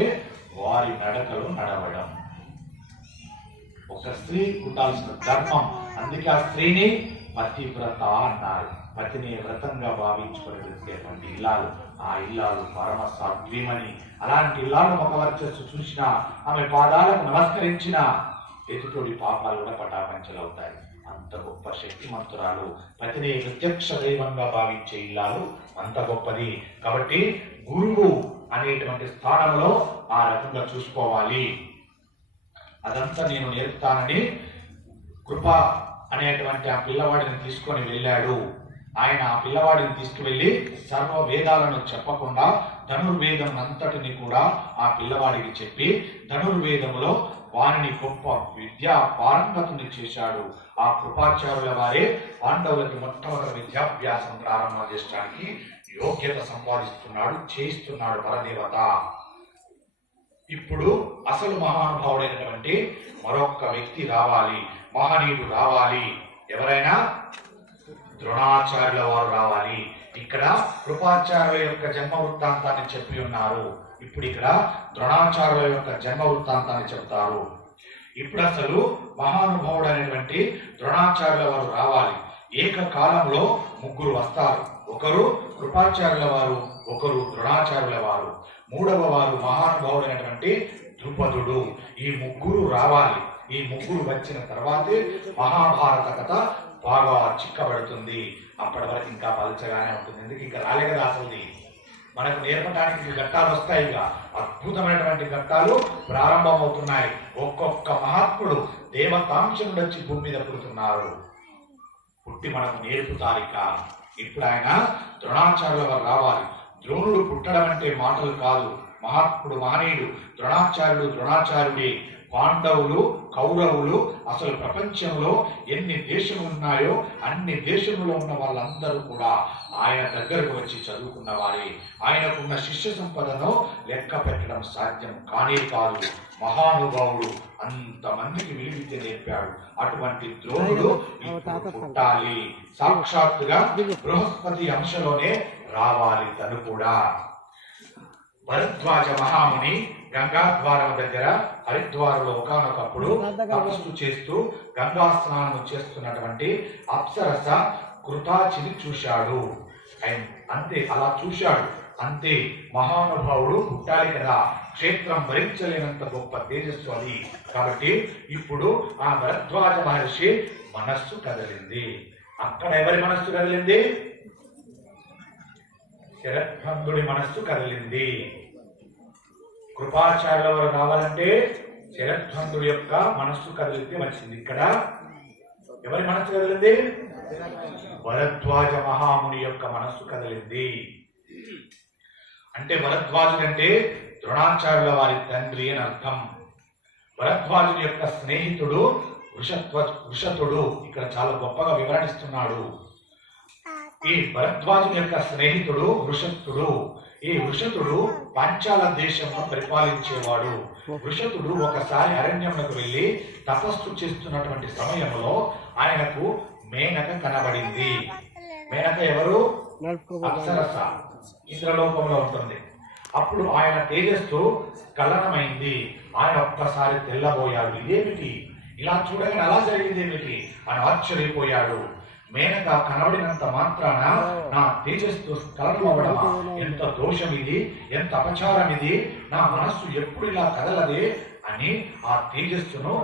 వారి నడకలో నడవడం. ఒక స్త్రీ ఉండాల్సిన ధర్మం. అందుకే ఆ స్త్రీని పతివ్రత అన్నారు. పతిని వ్రతంగా భావించుకొని వెళ్తేటువంటి ఇల్లాలు, ఆ ఇల్లాలు పరమ సాధ్వీమని. అలాంటి ఇల్లాలు ఒక వర్చస్సు చూసిన, ఆమె పాదాలకు నమస్కరించిన ఎదుటోడి పాపాలు కూడా పటాపంచలవుతాయి. అంత గొప్ప శక్తిమంతురాలు, పతిని ప్రత్యక్ష దైవంగా భావించే ఇల్లాలు అంత గొప్పది. కాబట్టి గురువు అనేటువంటి స్థానంలో ఆ రకంగా చూసుకోవాలి. అదంతా నేను నేర్పుతానని కృప అనేటువంటి ఆ పిల్లవాడిని తీసుకొని వెళ్ళాడు. ఆయన ఆ పిల్లవాడిని తీసుకువెళ్ళి సర్వ వేదాలను చెప్పకుండా ధనుర్వేదం అంతటిని కూడా ఆ పిల్లవాడికి చెప్పి ధనుర్వేదములో వారిని గొప్ప విద్యా పారంగతుని చేశాడు. ఆ కృపాచార్యుల వారే పాండవులకి మొట్టమొదటి విద్యాభ్యాసం ప్రారంభం చేయడానికి యోగ్యత సంపాదిస్తున్నాడు, చేయిస్తున్నాడు పరదేవత. ఇప్పుడు అసలు మహానుభావుడైనటువంటి మరొక వ్యక్తి రావాలి, మహనీయుడు రావాలి. ఎవరైనా ద్రోణాచార్యుల వారు రావాలి. ఇక్కడ కృపాచార్యుల యొక్క జన్మ వృత్తాంతాన్ని చెప్పి ఉన్నారు. ఇప్పుడు ఇక్కడ ద్రోణాచార్యుల యొక్క జన్మ వృత్తాంతాన్ని చెప్తారు. ఇప్పుడు అసలు మహానుభావుడు అనేటువంటి ద్రోణాచార్యుల వారు రావాలి. ఏకకాలంలో ముగ్గురు వస్తారు. ఒకరు కృపాచార్యుల వారు, ఒకరు ద్రోణాచార్యుల వారు, మూడవ వారు మహానుభావుడు అయినటువంటి ద్రుపదుడు. ఈ ముగ్గురు రావాలి. ఈ ముగ్గురు వచ్చిన తర్వాతే మహాభారత కథ బాగా చిక్కబడుతుంది. అప్పటి వరకు ఇంకా పలచగానే ఉంటుంది. ఎందుకు ఇంకా రాలే కదా అసలుది. మనకు నేర్పడానికి ఘట్టాలు వస్తాయి. ఇక అద్భుతమైనటువంటి ఘట్టాలు ప్రారంభమవుతున్నాయి. ఒక్కొక్క మహాత్ముడు దేవతాంశనుడు వచ్చి భూమి మీద పుడుతున్నారు, పుట్టి మనకు నేర్పుతారు. ఇప్పుడు ఆయన ద్రోణాచార్యుల వారు రావాలి. ద్రోణుడు పుట్టడం అంటే మాటలు కాదు. మహాత్ముడు, మహనీయుడు ద్రోణాచార్యుడు. ద్రోణాచార్యుడే. పాండవులు, కౌరవులు, అసలు ప్రపంచంలో ఎన్ని దేశములు ఉన్నాయో అన్ని దేశంలో ఉన్న వాళ్ళందరూ కూడా ఆయన దగ్గరకు వచ్చి చదువుకున్న వారే. ఆయనకున్న శిష్య సంపదను లెక్క పెట్టడం సాధ్యం కానే కాదు. మహానుభావుడు అంతమందికి విలువిద్య నేర్పాడు. అటువంటి ద్రోణుడు పుట్టాలి. సాక్షాత్తుగా బృహస్పతి అంశలోనే రావాలి తను కూడా. భరద్వాజ మహాముని గంగాద్వారం దగ్గర హరిద్వారంలో ఒకనొకప్పుడు తపస్సు చేస్తూ గంగా స్నానం చేస్తున్నటువంటి అప్సరస కృతాచిని చూశాడు. అంతే, అలా చూశాడు. అంతే, మహానుభావుడు పుట్టాలి కదా. క్షేత్రం భరించలేనంత గొప్ప తేజస్సు అది. కాబట్టి ఇప్పుడు ఆ భరద్వాజ మహర్షి మనస్సు కదిలింది. అక్కడ ఎవరి మనస్సు కదిలింది? శరద్భంగుడి మనస్సు కదిలింది. కృపాచార్యుల వారు రావాలంటే శరద్భంగుడి యొక్క మనస్సు కదిలితే వచ్చింది. ఇక్కడ ఎవరి మనస్సు కదిలింది? భరద్వాజ మహాముని యొక్క మనస్సు కదిలింది. అంటే భరద్వాజుడు అంటే ద్రోణాచార్యుల వారి తండ్రి అని అర్థం. భరద్వాజుని యొక్క స్నేహితుడు వృషతుడు. ఇక్కడ చాలా గొప్పగా వివరణిస్తున్నాడు. ఈ భరద్వాజుని యొక్క స్నేహితుడు వృషతుడు. ఈ వృషతుడు పాంచాల దేశంలో పరిపాలించేవాడు. వృషతుడు ఒకసారి అరణ్యంలోకి వెళ్లి తపస్సు చేస్తున్నటువంటి సమయంలో ఆయనకు మేనక కనబడింది. మేనక ఎవరు? అప్సరస, ఇంద్రలోకంలో ఉంటుంది. అప్పుడు ఆయన తేజస్సు స్ఖలనమైంది. ఆయన ఒక్కసారి తెల్లబోయాడు. ఇదేమిటి, ఇలా చూడగానే అలా జరిగింది ఏమిటి అని ఆశ్చర్యపోయాడు. మేనక కనబడినంత మాత్రాన నా తేజస్సు స్ఖలనం అవ్వడమా? ఎంత దోషం ఇది, ఎంత అపచారం ఇది, నా మనస్సు ఎప్పుడు ఇలా కదలదే అని ఆ తేజస్సును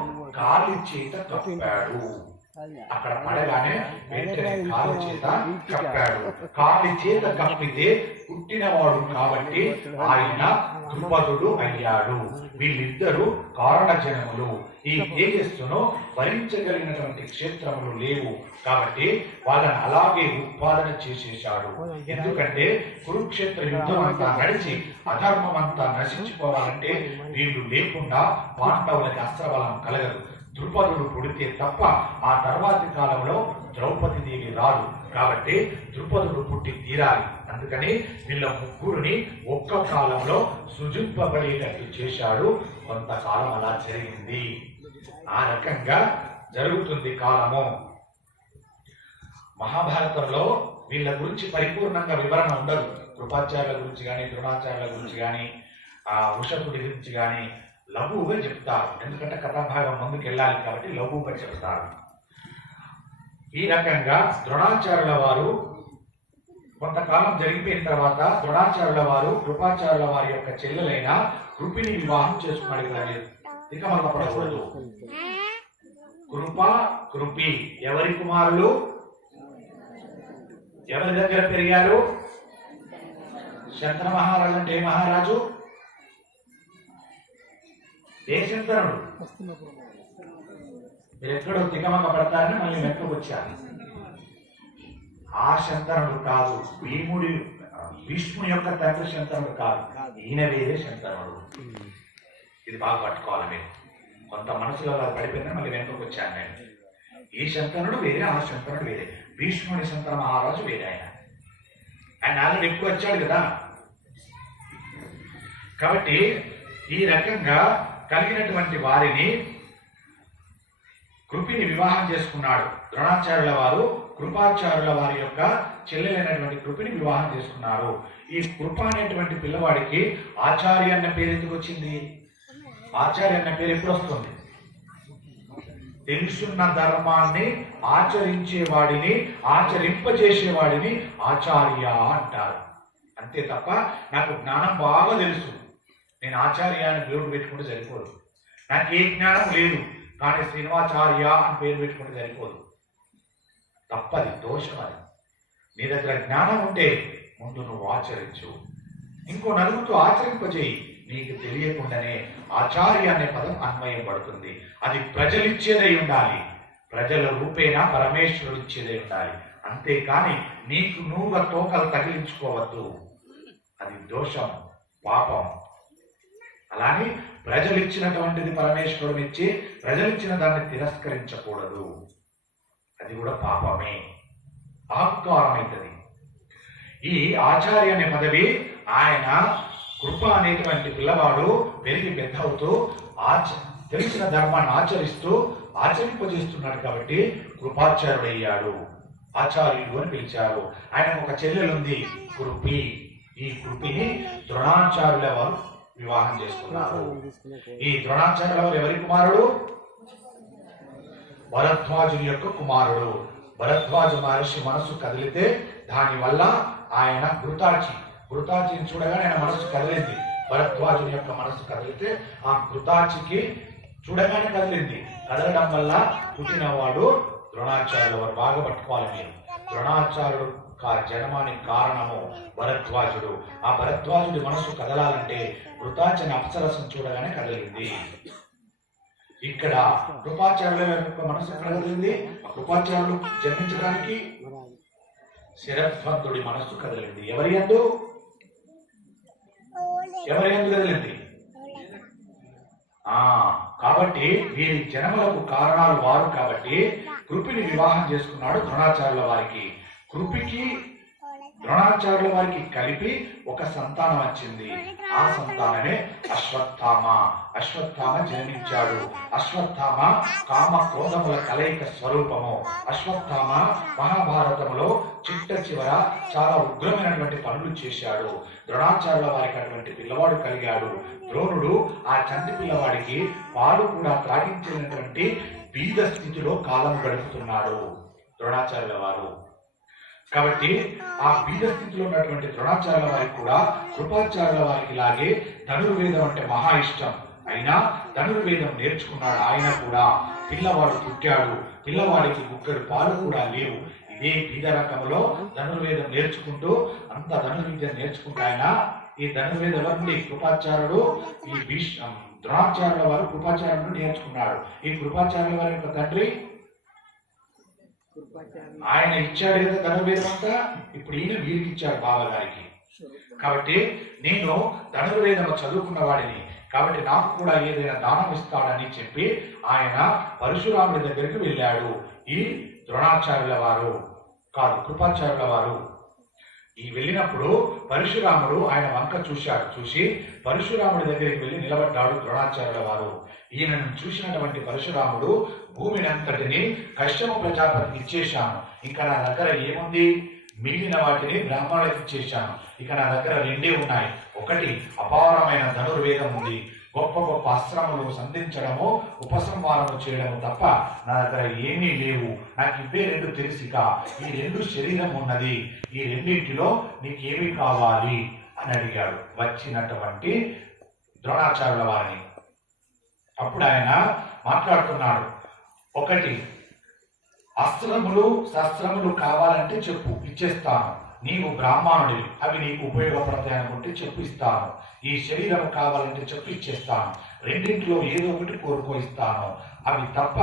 కాలి చేత కప్పాడు. అక్కడ పడగానే వెంటనే కాలి చేత కప్పాడు. కాలి చేత కప్పితే పుట్టినవాడు కాబట్టి ఆయన ద్రుపదుడు అయ్యాడు. వీళ్ళిద్దరూ కారణ జనములు. ఈ తేజస్సును భరించగలిగినటువంటి క్షేత్రములు లేవు కాబట్టి వాళ్ళని అలాగే ఉత్పాదన చేసేశాడు. ఎందుకంటే కురుక్షేత్ర యుద్ధం అంతా నడిచి అధర్మం అంతా నశించిపోవాలంటే వీళ్ళు లేకుండా పాండవులకి అస్త్రబలం కలగదు. ద్రుపదుడు పుడితే తప్ప ఆ తర్వాతి కాలంలో ద్రౌపది దేవి రాదు. కాబట్టి ద్రుపదుడు పుట్టి తీరాలి. అందుకని వీళ్ళ ముగ్గురిని ఒక్క కాలంలో సుజింపబడేటట్టు చేశాడు. కొంతకాలం అలా జరిగింది. ఆ రకంగా జరుగుతుంది కాలము. మహాభారతంలో వీళ్ళ గురించి పరిపూర్ణంగా వివరణ ఉండదు. కృపాచార్యుల గురించి కానీ, ద్రోణాచార్యుల గురించి కానీ, ఆ వృషతుడి గురించి కానీ లఘువుగా చెప్తారు. ఎందుకంటే కథాభాగం ముందుకు వెళ్ళాలి కాబట్టి లఘువుగా చెప్తారు. ఈ రకంగా ద్రోణాచార్యుల వారు కొంతకాలం జరిగిపోయిన తర్వాత ద్రోణాచార్యుల వారు కృపాచార్యుల వారి యొక్క చెల్లెలైన కృపిని వివాహం చేసుకున్నాడు. ఇక మరణ పడకూడదు. కృప కృపి ఎవరి కుమారులు? ఎవరి దగ్గర పెరిగారు? శంతన మహారాజు అంటే ఏ మహారాజు? ఏ శంతనుడు? మీరు ఎక్కడో తికమక పడతారని మళ్ళీ వెనక్కి వచ్చారు. ఆ శంతనుడు కాదు, భీష్ముని యొక్క తండ్రి శంతనుడు కాదు, ఈయన వేరే శంతనుడు. ఇది బాగా పట్టుకోవాలి మీరు. కొంత మనసులో అలా పడిపోయిందని మళ్ళీ వెనుకకు వచ్చాను నేను. ఈ శంతనుడు వేరే, ఆ శంతనుడు వేరే. భీష్ముని శంతన మహారాజు వేరే. ఆయన ఆల్రెడీ ఎక్కువ వచ్చాడు కదా. కాబట్టి ఈ రకంగా కలిగినటువంటి వారిని కృపిని వివాహం చేసుకున్నాడు ద్రోణాచార్యుల వారు. కృపాచార్యుల వారి యొక్క చెల్లెలైనటువంటి కృపిని వివాహం చేసుకున్నారు. ఈ కృప అనేటువంటి పిల్లవాడికి ఆచార్య అన్న పేరు ఎందుకు వచ్చింది? ఆచార్య అన్న పేరు ఎప్పుడు వస్తుంది? తెలుసున్న ధర్మాన్ని ఆచరించేవాడిని, ఆచరింపజేసేవాడిని ఆచార్య అంటారు. అంతే తప్ప నాకు జ్ఞానం బాగా తెలుసు, నేను ఆచార్య అని పేరు పెట్టుకుంటే సరిపోదు. నాకు ఏ జ్ఞానం లేదు కానీ శ్రీనివాచార్య అని పేరు పెట్టుకుంటే సరిపోదు. తప్పది, దోషం అది. నీ దగ్గర జ్ఞానం ఉంటే ముందు నువ్వు ఆచరించు, ఇంకో నలుగురితో ఆచరింపజేయి. నీకు తెలియకుండానే ఆచార్య అనే పదం అన్వయం పడుతుంది. అది ప్రజలిచ్చేదై ఉండాలి, ప్రజల రూపేణా పరమేశ్వరుడు ఇచ్చేదై ఉండాలి. అంతేకాని నీకు నువ్వుగా తోకలు తగిలించుకోవద్దు, అది దోషం, పాపం. అలానే ప్రజలిచ్చినటువంటిది పరమేశ్వరుడు ఇచ్చి ప్రజలిచ్చిన దాన్ని తిరస్కరించకూడదు, అది కూడా పాపమే, అహంకారమైనది. ఈ ఆచార్య అనే పదవి ఆయన కృప అనేటువంటి పిల్లవాడు పెరిగి పెద్ద అవుతూ తెలిసిన ధర్మాన్ని ఆచరిస్తూ ఆచరింపజేస్తున్నాడు కాబట్టి కృపాచార్యుడు అయ్యాడు, ఆచార్యుడు అని పిలిచారు. ఆయన ఒక చెల్లెలుంది కృపి. ఈ కృపిని ద్రోణాచార్యుల వారు వివాహం చేసుకున్నారు. ఈ ద్రోణాచార్యుల వారు ఎవరి కుమారుడు? భరద్వాజుని యొక్క కుమారుడు. భరద్వాజ మహర్షి మనసు కదిలితే దానివల్ల ఆయన ఘృతాచిని చూడగానే ఆయన మనసు కదిలింది. భరద్వాజుని యొక్క మనసు కదిలితే ఆ ఘృతాచికి చూడగానే కదిలింది. కదలడం వల్ల పుట్టినవాడు ద్రోణాచార్యుల వారు. బాగా పట్టుకోవాలి మీరు. ద్రోణాచార్యుడు జన్మానికి కారణము భరద్వాజుడు. ఆ భరద్వాజుడి మనసు కదలాలంటే ఘృతాచిని అప్సరసం చూడగానే కదిలింది. ఇక్కడ కృపాచార్యుల యొక్క మనసు ఎక్కడ కదిలింది? కృపాచార్యులు జన్మించడానికి శరద్వంతుడి మనస్సు కదిలింది. ఎవరి యందు కదిలింది? కాబట్టి వీరి జన్మలకు కారణాలు వారు కాబట్టి కృపిని వివాహం చేసుకున్నాడు ద్రోణాచార్యుల వారికి. కృపికి ద్రోణాచార్యుల వారికి కలిపి ఒక సంతానం వచ్చింది. ఆ సంతానమే అశ్వత్థామ. అశ్వత్థామ జన్మించాడు. అశ్వత్థామ కామ క్రోధముల కలయిక స్వరూపము. అశ్వత్థామ మహాభారతంలో చిట్ట చివర చాలా ఉగ్రమైనటువంటి పనులు చేశాడు. ద్రోణాచార్యుల వారికి అటువంటి పిల్లవాడు కలిగాడు. ద్రోణుడు ఆ చంటి పిల్లవాడికి పాలు కూడా త్రాగించినటువంటి బీద స్థితిలో కాలం గడుపుతున్నాడు ద్రోణాచార్యుల వారు. కాబట్టి ఆ బీద స్థితిలో ఉన్నటువంటి ద్రోణాచార్యుల వారికి కూడా కృపాచార్యుల వారికి లాగే ధనుర్వేదం అంటే మహా ఇష్టం. అయినా ధనుర్వేదం నేర్చుకున్నాడు. ఆయన కూడా పిల్లవాడు పుట్టాడు. పిల్లవాడికి గుక్కడు పాలు కూడా లేవు. ఇదే బీద రకంలో ధనుర్వేదం నేర్చుకుంటూ అంత ధనుర్విద్య నేర్చుకుంటూ ఆయన ఈ ధనుర్వేద వర్ణి కృపాచార్యుడు ఈ ద్రోణాచార్యుల వారు కృపాచార్యుడు నేర్చుకున్నాడు. ఈ కృపాచార్యుల వారి యొక్క తండ్రి ఆయన ఇచ్చాడు కదా ధనుర్వేదం అంతా. ఇప్పుడు ఈయన వీరికి ఇచ్చాడు బావగారికి. కాబట్టి నేను ధనుర్వేదము చదువుకున్న వాడిని కాబట్టి నాకు కూడా ఏదైనా దానం ఇస్తాడని చెప్పి ఆయన పరశురాముడి దగ్గరికి వెళ్ళాడు. ఈ ద్రోణాచార్యుల వారు కాదు, కృపాచార్యుల వారు. ఈ వెళ్ళినప్పుడు పరశురాముడు ఆయన వంక చూశాడు. చూసి పరశురాముడి దగ్గరికి వెళ్ళి నిలబడ్డాడు ద్రోణాచార్యుల వారు. ఈయనను చూసినటువంటి పరశురాముడు భూమిని అంతటిని కశ్యప ప్రజాపతికి ఇచ్చేశాను, ఇంకా నా దగ్గర ఏముంది? మిగిలిన వాటిని బ్రాహ్మణులకు ఇచ్చేశాను, ఇక నా దగ్గర రెండే ఉన్నాయి. ఒకటి అపారమైన ధనుర్వేదం ఉంది, గొప్ప గొప్ప అస్త్రములు సంధించడము ఉపసంహారము చేయడము తప్ప నా దగ్గర ఏమీ లేవు. నాకు ఇవే రెండు తెలిసిక ఈ రెండు శరీరం ఉన్నది, ఈ రెండింటిలో నీకేమి కావాలి అని అడిగాడు వచ్చినటువంటి ద్రోణాచార్యుల వారిని. అప్పుడు ఆయన మాట్లాడుతున్నాడు, ఒకటి, అస్త్రములు శస్త్రములు కావాలంటే చెప్పు, ఇచ్చేస్తాను. నీవు బ్రాహ్మణుడివి, అవి నీకు ఉపయోగపడతాయి అనుకుంటే చెప్పు, ఇస్తాను. ఈ శరీరం కావాలంటే చెప్పు, ఇచ్చేస్తాను. రెండింటిలో ఏదో ఒకటి కోరుకో, ఇస్తాను. అవి తప్ప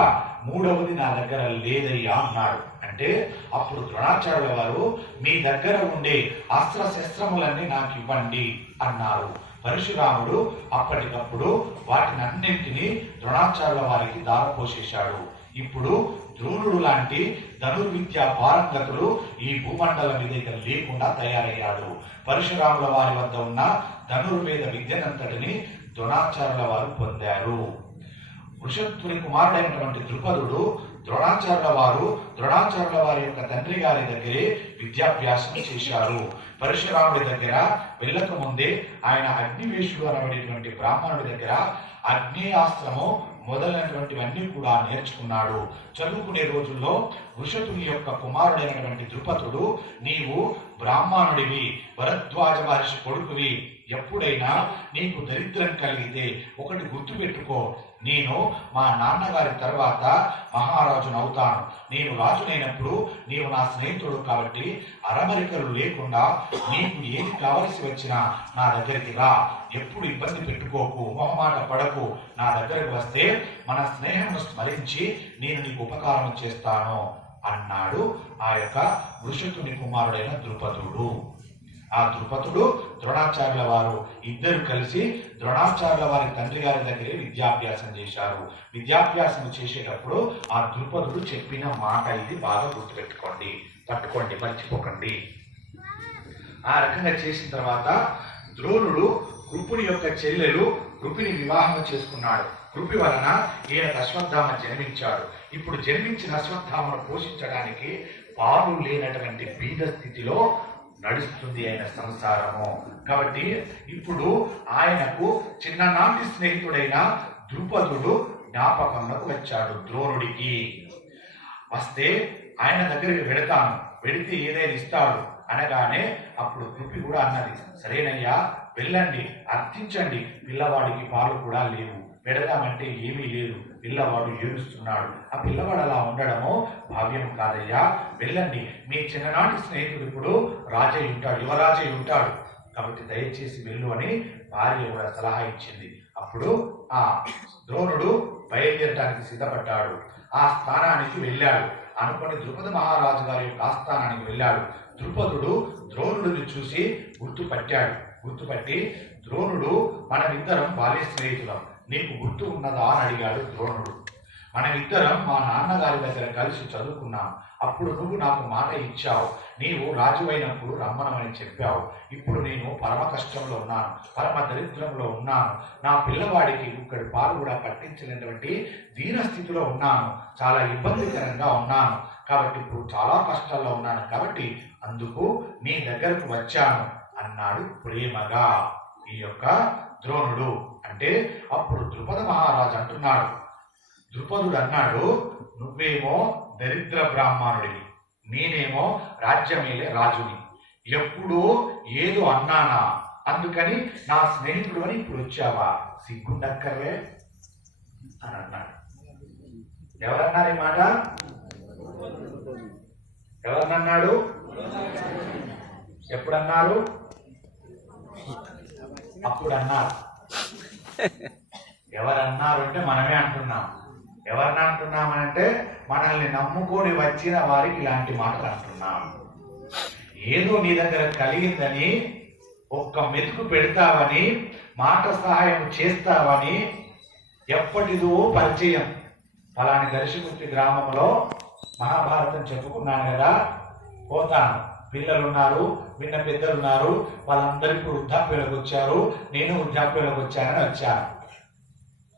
మూడవది నా దగ్గర లేదయ్యా అన్నాడు. అంటే అప్పుడు ద్రోణాచార్యుల వారు, మీ దగ్గర ఉండే అస్త్ర శస్త్రములన్నీ నాకు ఇవ్వండి అన్నారు. పరశురాముడు అప్పటికప్పుడు వాటినన్నింటినీ ద్రోణాచార్యుల వారికి దారపోసేశాడు. ఇప్పుడు ద్రోణుడు లాంటి ధనుర్విద్యా పారంగతులు ఈ భూమండలం మీద లేకుండా తయారయ్యాడు. పరశురాముల వారి వద్ద ఉన్న ధనుర్వేద విద్యనంతటిని ద్రోణాచార్యుల వారు పొందారు. వృషత్తుని కుమారుడైనటువంటి ద్రుపదుడు ద్రోణాచార్యుల వారి యొక్క తండ్రి గారి దగ్గరే విద్యాభ్యాసం చేశారు. పరశురాముడి దగ్గర వెళ్ళక ముందే ఆయన అగ్నివేశుడు అనబడేటువంటి బ్రాహ్మణుడి దగ్గర అగ్నేయాస్త్రము మొదలైనటువంటివన్నీ కూడా నేర్చుకున్నాడు. చదువుకునే రోజుల్లో వృషతుని యొక్క కుమారుడైనటువంటి ద్రుపదుడు, నీవు బ్రాహ్మణుడివి, భరద్వాజ మహర్షి కొడుకువి, ఎప్పుడైనా నీకు దరిద్రం కలిగితే ఒకటి గుర్తుపెట్టుకో, నేను మా నాన్నగారి తర్వాత మహారాజునవుతాను. నేను రాజునైనప్పుడు నీవు నా స్నేహితుడు కాబట్టి అరమరికలు లేకుండా నీకు ఏది కావలసి వచ్చినా నా దగ్గరికి రా. ఎప్పుడు ఇబ్బంది పెట్టుకోకు, మొహమాట పడకు. నా దగ్గరకు వస్తే మన స్నేహమును స్మరించి నేను నీకు ఉపకారం చేస్తాను అన్నాడు ఆ యొక్క వృషతుని కుమారుడైన ద్రుపదుడు. ఆ ద్రుపదుడు ద్రోణాచార్యుల వారు ఇద్దరు కలిసి ద్రోణాచార్యుల వారి తండ్రి గారి దగ్గరే విద్యాభ్యాసం చేశారు. విద్యాభ్యాసం చేసేటప్పుడు ఆ ద్రుపదుడు చెప్పిన మాట ఇది బాగా గుర్తుపెట్టుకోండి, పట్టుకోండి, మర్చిపోకండి. ఆ రకంగా చేసిన తర్వాత ద్రోణుడు కృపుని యొక్క చెల్లెలు కృపిని వివాహం చేసుకున్నాడు. కృపి వలన ఈయన అశ్వత్థామ జన్మించాడు. ఇప్పుడు జన్మించిన అశ్వత్థామను పోషించడానికి పాలు లేనటువంటి బీద స్థితిలో నడుస్తుంది ఆయన సంసారము. కాబట్టి ఇప్పుడు ఆయనకు చిన్ననాటి స్నేహితుడైన ద్రుపదుడు జ్ఞాపకంలోకి వచ్చాడు. ద్రోణుడికి వస్తే ఆయన దగ్గరికి వెళతాను, వెళితే ఏదైనా ఇస్తాడు అనగానే అప్పుడు కృపి కూడా అన్నది, సరేనయ్యా వెళ్ళండి, అర్థించండి. పిల్లవాడికి పాలు కూడా లేవు, పెడదామంటే ఏమీ లేదు, పిల్లవాడు ఏడుస్తున్నాడు. ఆ పిల్లవాడు అలా ఉండడము భావ్యం కాదయ్యా, వెళ్ళండి. మీ చిన్ననాటి స్నేహితుడు ఇప్పుడు రాజయ్య ఉంటాడు, యువరాజయ్య ఉంటాడు, కాబట్టి దయచేసి వెళ్ళు అని భార్య కూడా సలహా ఇచ్చింది. అప్పుడు ఆ ద్రోణుడు బయలుదేరడానికి సిద్ధపడ్డాడు. ఆ స్థానానికి వెళ్ళాడు. అనుకుని ద్రుపద మహారాజు గారి యొక్క ఆస్థానానికి వెళ్ళాడు. ద్రుపదుడు ద్రోణుడిని చూసి గుర్తుపట్టి ద్రోణుడు, మనమిద్దరం బాల్య స్నేహితులం, నీకు గుర్తు ఉన్నదా అని అడిగాడు ద్రోణుడు. మనమిద్దరం మా నాన్నగారి దగ్గర కలిసి చదువుకున్నాం. అప్పుడు నువ్వు నాకు మాట ఇచ్చావు, నీవు రాజు అయినప్పుడు రమ్మనమని చెప్పావు. ఇప్పుడు నేను పరమ కష్టంలో ఉన్నాను, పరమ దరిద్రంలో ఉన్నాను. నా పిల్లవాడికి ఇక్కడి పాలు కూడా పట్టించినటువంటి దీనస్థితిలో ఉన్నాను, చాలా ఇబ్బందికరంగా ఉన్నాను. కాబట్టి ఇప్పుడు చాలా కష్టాల్లో ఉన్నాను, కాబట్టి అందుకు నీ దగ్గరకు వచ్చాను అన్నాడు ప్రేమగా ఈ యొక్క ద్రోణుడు. అంటే అప్పుడు ద్రుపద మహారాజు అంటున్నాడు, ద్రుపదుడు అన్నాడు, నువ్వేమో దరిద్ర బ్రాహ్మణుడివి, నేనేమో రాజ్యమేలే రాజుని. ఎప్పుడూ ఏదో అన్నానా, అందుకని నా స్నేహితుడు అని ఇప్పుడు వచ్చావా, సిగ్గుండక్కర్లే అని అన్నాడు. ఎవరన్నారు ఈ మాట? ఎవరినన్నాడు? ఎప్పుడన్నారు? అప్పుడు అన్నారు. ఎవరన్నారు అంటే మనమే అంటున్నాం. ఎవరిని అంటున్నామనంటే మనల్ని నమ్ముకొని వచ్చిన వారికి ఇలాంటి మాటలు అంటున్నాం. ఏదో నీ దగ్గర కలిగిందని, ఒక్క మెతుకు పెడతావని, మాట సహాయం చేస్తావని, ఎప్పటిదో పరిచయం. ఫలాని దర్శకుర్తి గ్రామంలో మహాభారతం చెప్పుకున్నాను కదా, పోతాను, పిల్లలున్నారు, విన్న పెద్దలున్నారు, వాళ్ళందరికీ వృద్ధాప్యులకు వచ్చారు, నేను వృద్ధాప్యులకు వచ్చానని వచ్చాను.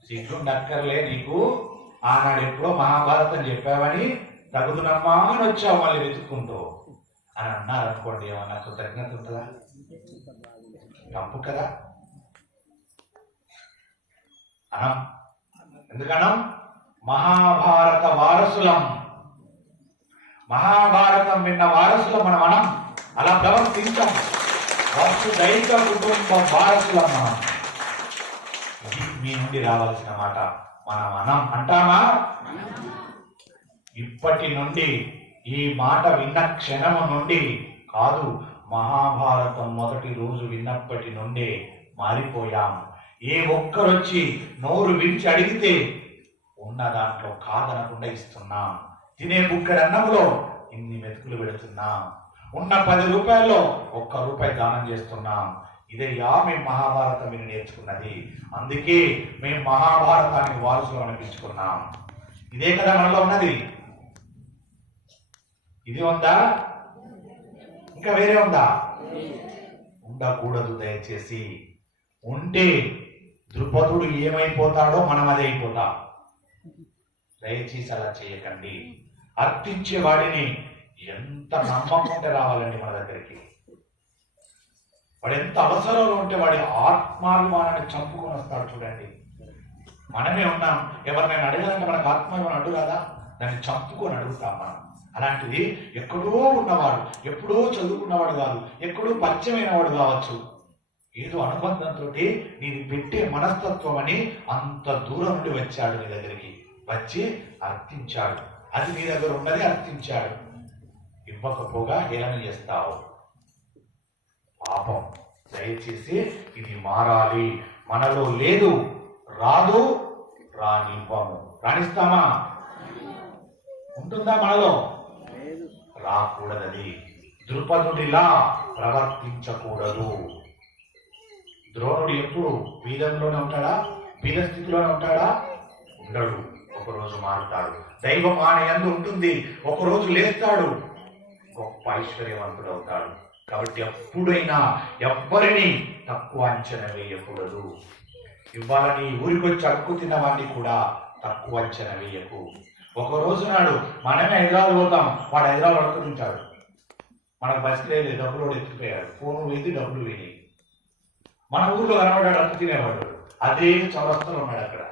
సిగ్గుండక్కర్లే నీకు, ఆనాడు ఎప్పుడో మహాభారతం చెప్పావని తగుదునమ్మా అని వచ్చావు మళ్ళీ వెతుక్కుంటూ అని అన్నారు అనుకోండి, ఏమన్నా కృతజ్ఞత ఉంటుందా? తప్పు కదా. అనం ఎందుకనం? మహాభారత వారసులం, మహాభారతం విన్న వారసులం మనం. అనం అలా ప్రవర్తించాం. వసుదైక కుటుంబ వారసులం మనం. మీ నుండి రావాల్సిన మాట మనం అనం అంటామా? ఇప్పటి నుండి ఈ మాట విన్న క్షణము నుండి కాదు, మహాభారతం మొదటి రోజు విన్నప్పటి నుండే మారిపోయాం. ఏ ఒక్కరొచ్చి నోరు విడిచి అడిగితే ఉన్న దాంట్లో కాదనకుండా ఇస్తున్నాం. తినే బుక్కడి అన్నంలో ఇన్ని మెతుకులు పెడుతున్నాం. ఉన్న 10 రూపాయల్లో 1 రూపాయి దానం చేస్తున్నాం. ఇదయ్యా మేము మహాభారతం విని నేర్చుకున్నది. అందుకే మేము మహాభారతానికి వారసులు అనిపించుకున్నాం. ఇదే కదా మనలో ఉన్నది. ఇది ఉందా? ఇంకా వేరే ఉందా? ఉండకూడదు. దయచేసి ఉంటే ద్రుపదుడు ఏమైపోతాడో మనం అదే అయిపోతాం. దయచేసి అలా చేయకండి. అర్థించే వాడిని ఎంత నమ్మకం ఉంటే రావాలండి మన దగ్గరికి. వాడు ఎంత అవసరంలో ఉంటే వాడి ఆత్మాభిమానాన్ని చంపుకొని వస్తాడు. చూడండి, మనమే ఉన్నాం. ఎవరినైనా అడగాలంటే మనకు ఆత్మాభిమానం అడ్డు కదా, దాన్ని చంపుకొని అడుగుతాం మనం. అలాంటిది ఎక్కడో ఉన్నవాడు, ఎప్పుడో చదువుకున్నవాడు కాదు, ఎక్కడో పరిచయమైన వాడు కావచ్చు, ఏదో అనుబంధంతో నీది పెట్టే మనస్తత్వం అని అంత దూరం నుండి వచ్చాడు నీ దగ్గరికి. వచ్చి అర్థించాడు. అది నీ దగ్గర ఉన్నది అర్థించాడు. ఇవ్వకపోగా హేళన చేస్తావు. పాపం. దయచేసి ఇది మారాలి. మనలో లేదు, రాదు, రానివ్వము. రాణిస్తామా? ఉంటుందా మనలో? రాకూడదది. ద్రుపదుడిలా ప్రవర్తించకూడదు. ద్రోణుడు ఎప్పుడు పీదంలోనే ఉంటాడా? పీద స్థితిలోనే ఉంటాడా? ఉండడు. ఒకరోజు మారుతాడు. దైవం ఆయన యందు ఉంటుంది. ఒకరోజు లేస్తాడు, గొప్ప ఐశ్వర్యవంతుడు అవుతాడు. కాబట్టి ఎప్పుడైనా ఎవ్వరిని తక్కువ అంచనా వేయకూడదు. ఇవాళ నీ ఊరికొచ్చి అడుగు తిన్నవాడిని కూడా తక్కువ అంచనా వేయకు. ఒక రోజు నాడు మనమే హైదరాబాద్ పోతాం, వాడు హైదరాబాద్ అడుగుతుంటాడు. మనకు బస్కి లేదు, డబ్బులు ఎత్తిపోయాడు, ఫోన్ వేసి డబ్బులు వేయి. మన ఊర్లో కనబడ్డాడు అడుగు తినేవాడు. అదే చౌరస్తలో ఉన్నాడు అక్కడ.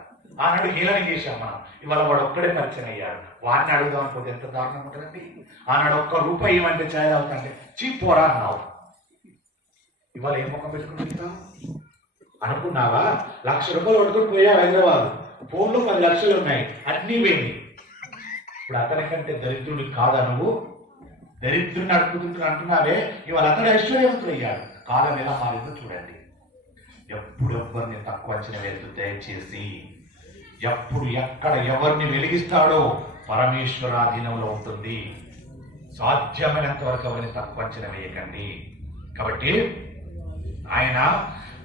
ఆనాడు హీలన చేశాం మనం. ఇవాళ వాడు ఒక్కడే పరిచయం అయ్యాడు. వాడిని అడుగుదాం అనుకోతే ఎంత దారుణం ఉంటుందండి. ఆనాడు 1 రూపాయి ఇవ్వంటే ఛాయ్ తాగుతాంటే చీపోరా అన్నావు. ఇవాళ ఏం ముఖం పెట్టుకుంటా అనుకున్నావా? 1,00,000 రూపాయలు పట్టుకుని పోయావు హైదరాబాద్. ఫోన్లో 10 లక్షలు ఉన్నాయి, అన్నీ పోయింది. ఇప్పుడు అతనికంటే దరిద్రుడు కాదా నువ్వు? దరిద్రుని అడుగుతుంటున్నా అంటున్నావే. ఇవాళ అతడు ఐశ్వర్యవంతుడు అయ్యాడు. కాలం ఎలా మారిందో చూడండి. ఎప్పుడు ఎవరిని తక్కువ అంచనా వేయద్దు. దయచేసి ఎప్పుడు ఎక్కడ ఎవరిని వెలిగిస్తాడో పరమేశ్వరాధీనంలో ఉంటుంది. సాధ్యమైనంత వరకు ఎవరిని తక్కువ అంచనా వేయకండి. కాబట్టి ఆయన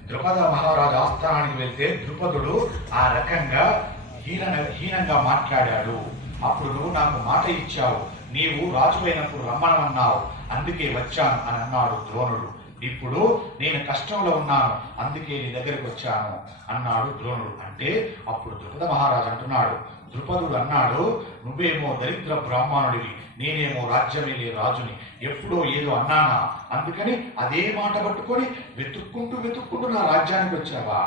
ద్రుపద మహారాజు ఆస్థానానికి వెళ్తే ద్రుపదుడు ఆ రకంగా హీనంగా మాట్లాడాడు. అప్పుడు నువ్వు నాకు మాట ఇచ్చావు, నీవు రాజు అయినప్పుడు రమ్మనమన్నావు, అందుకే వచ్చాను అని అన్నాడు ద్రోణుడు. ఇప్పుడు నేను కష్టంలో ఉన్నాను, అందుకే నీ దగ్గరికి వచ్చాను అన్నాడు ద్రోణుడు. అంటే అప్పుడు ద్రుపద మహారాజు అంటున్నాడు, ద్రుపదుడు అన్నాడు, నువ్వేమో దరిద్ర బ్రాహ్మణుడివి, నేనేమో రాజ్యమేలే రాజుని. ఎప్పుడో ఏదో అన్నానా, అందుకని అదే మాట పట్టుకొని వెతుక్కుంటూ నా రాజ్యానికి వచ్చావా?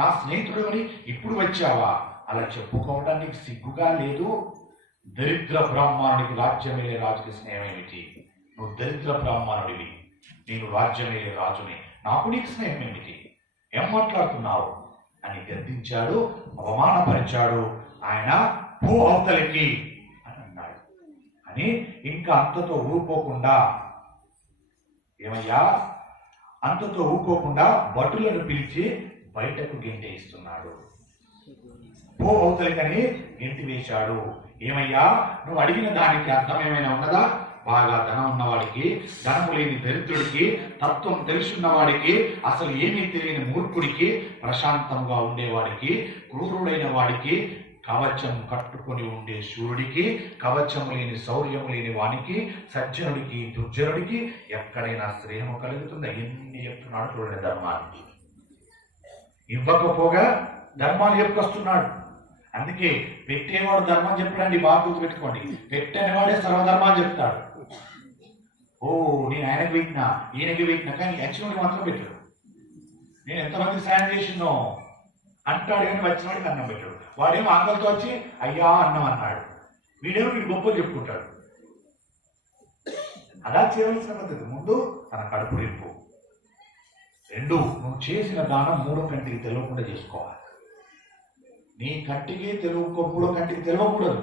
నా స్నేహితుడు అని ఇప్పుడు వచ్చావా? అలా చెప్పుకోవడానికి సిగ్గుగా లేదు? దరిద్ర బ్రాహ్మణుడికి రాజ్యమేలే రాజుకి స్నేహం ఏమిటి? నువ్వు దరిద్ర బ్రాహ్మణుడివి, నేను రాజ్యమేలే రాజుని, నాకు నీకు స్నేహం ఏమిటి? ఏం మాట్లాడుతున్నావు అని గద్దించాడు, అవమానపరిచాడు. ఆయన పో అవతలికి అని అన్నాడు. అని ఇంకా అంతతో ఊరుకోకుండా, ఏమయ్యా, అంతతో ఊరుకోకుండా భటులను పిలిచి బయటకు గెంటేయిస్తున్నాడు. పో అవతలికని గెంటి వేశాడు. ఏమయ్యా, నువ్వు అడిగిన దానికి అర్థం ఏమైనా ఉన్నదా? బాగా ధనం ఉన్నవాడికి, ధనము లేని దరిద్రుడికి, తత్వం తెలుసున్నవాడికి, అసలు ఏమీ తెలియని మూర్ఖుడికి, ప్రశాంతంగా ఉండేవాడికి, క్రూరుడైన వాడికి, కవచం కట్టుకొని ఉండే శూరుడికి, కవచము లేని శౌర్యము లేని వానికి, సజ్జనుడికి దుర్జనుడికి ఎక్కడైనా శ్రేయము కలుగుతుందా? ఎన్ని చెప్తున్నాడు చూడండి ధర్మాన్ని. ఇవ్వకపోగా ధర్మాలు చెప్పుకొస్తున్నాడు. అందుకే పెట్టేవాడు ధర్మం చెప్పడండి, బాగా గుర్తుపెట్టుకోండి. పెట్టనేవాడే సర్వధర్మాలు చెప్తాడు. ఓ, నేను ఆయనకు పెట్టినా, ఈయనకి పెట్టినా, కానీ వచ్చినోడికి మాత్రం పెట్టాడు. నేను ఎంతమంది సాయం చేసిందో అంటాడు, కానీ వచ్చినోడికి అన్నం పెట్టాడు. వాడేమో ఆకలితో వచ్చి అయ్యా అన్నం అన్నాడు, వీడేమో వీడు గొప్పలు చెప్పుకుంటాడు. అలా చేయవలసిన పద్ధతి. ముందు తన కడుపు నింపు. 2, నువ్వు చేసిన దానం 3 కంటికి తెలియకుండా చేసుకోవాలి. నీ కంటికి తెలియక 3 కంటికి తెలియకూడదు.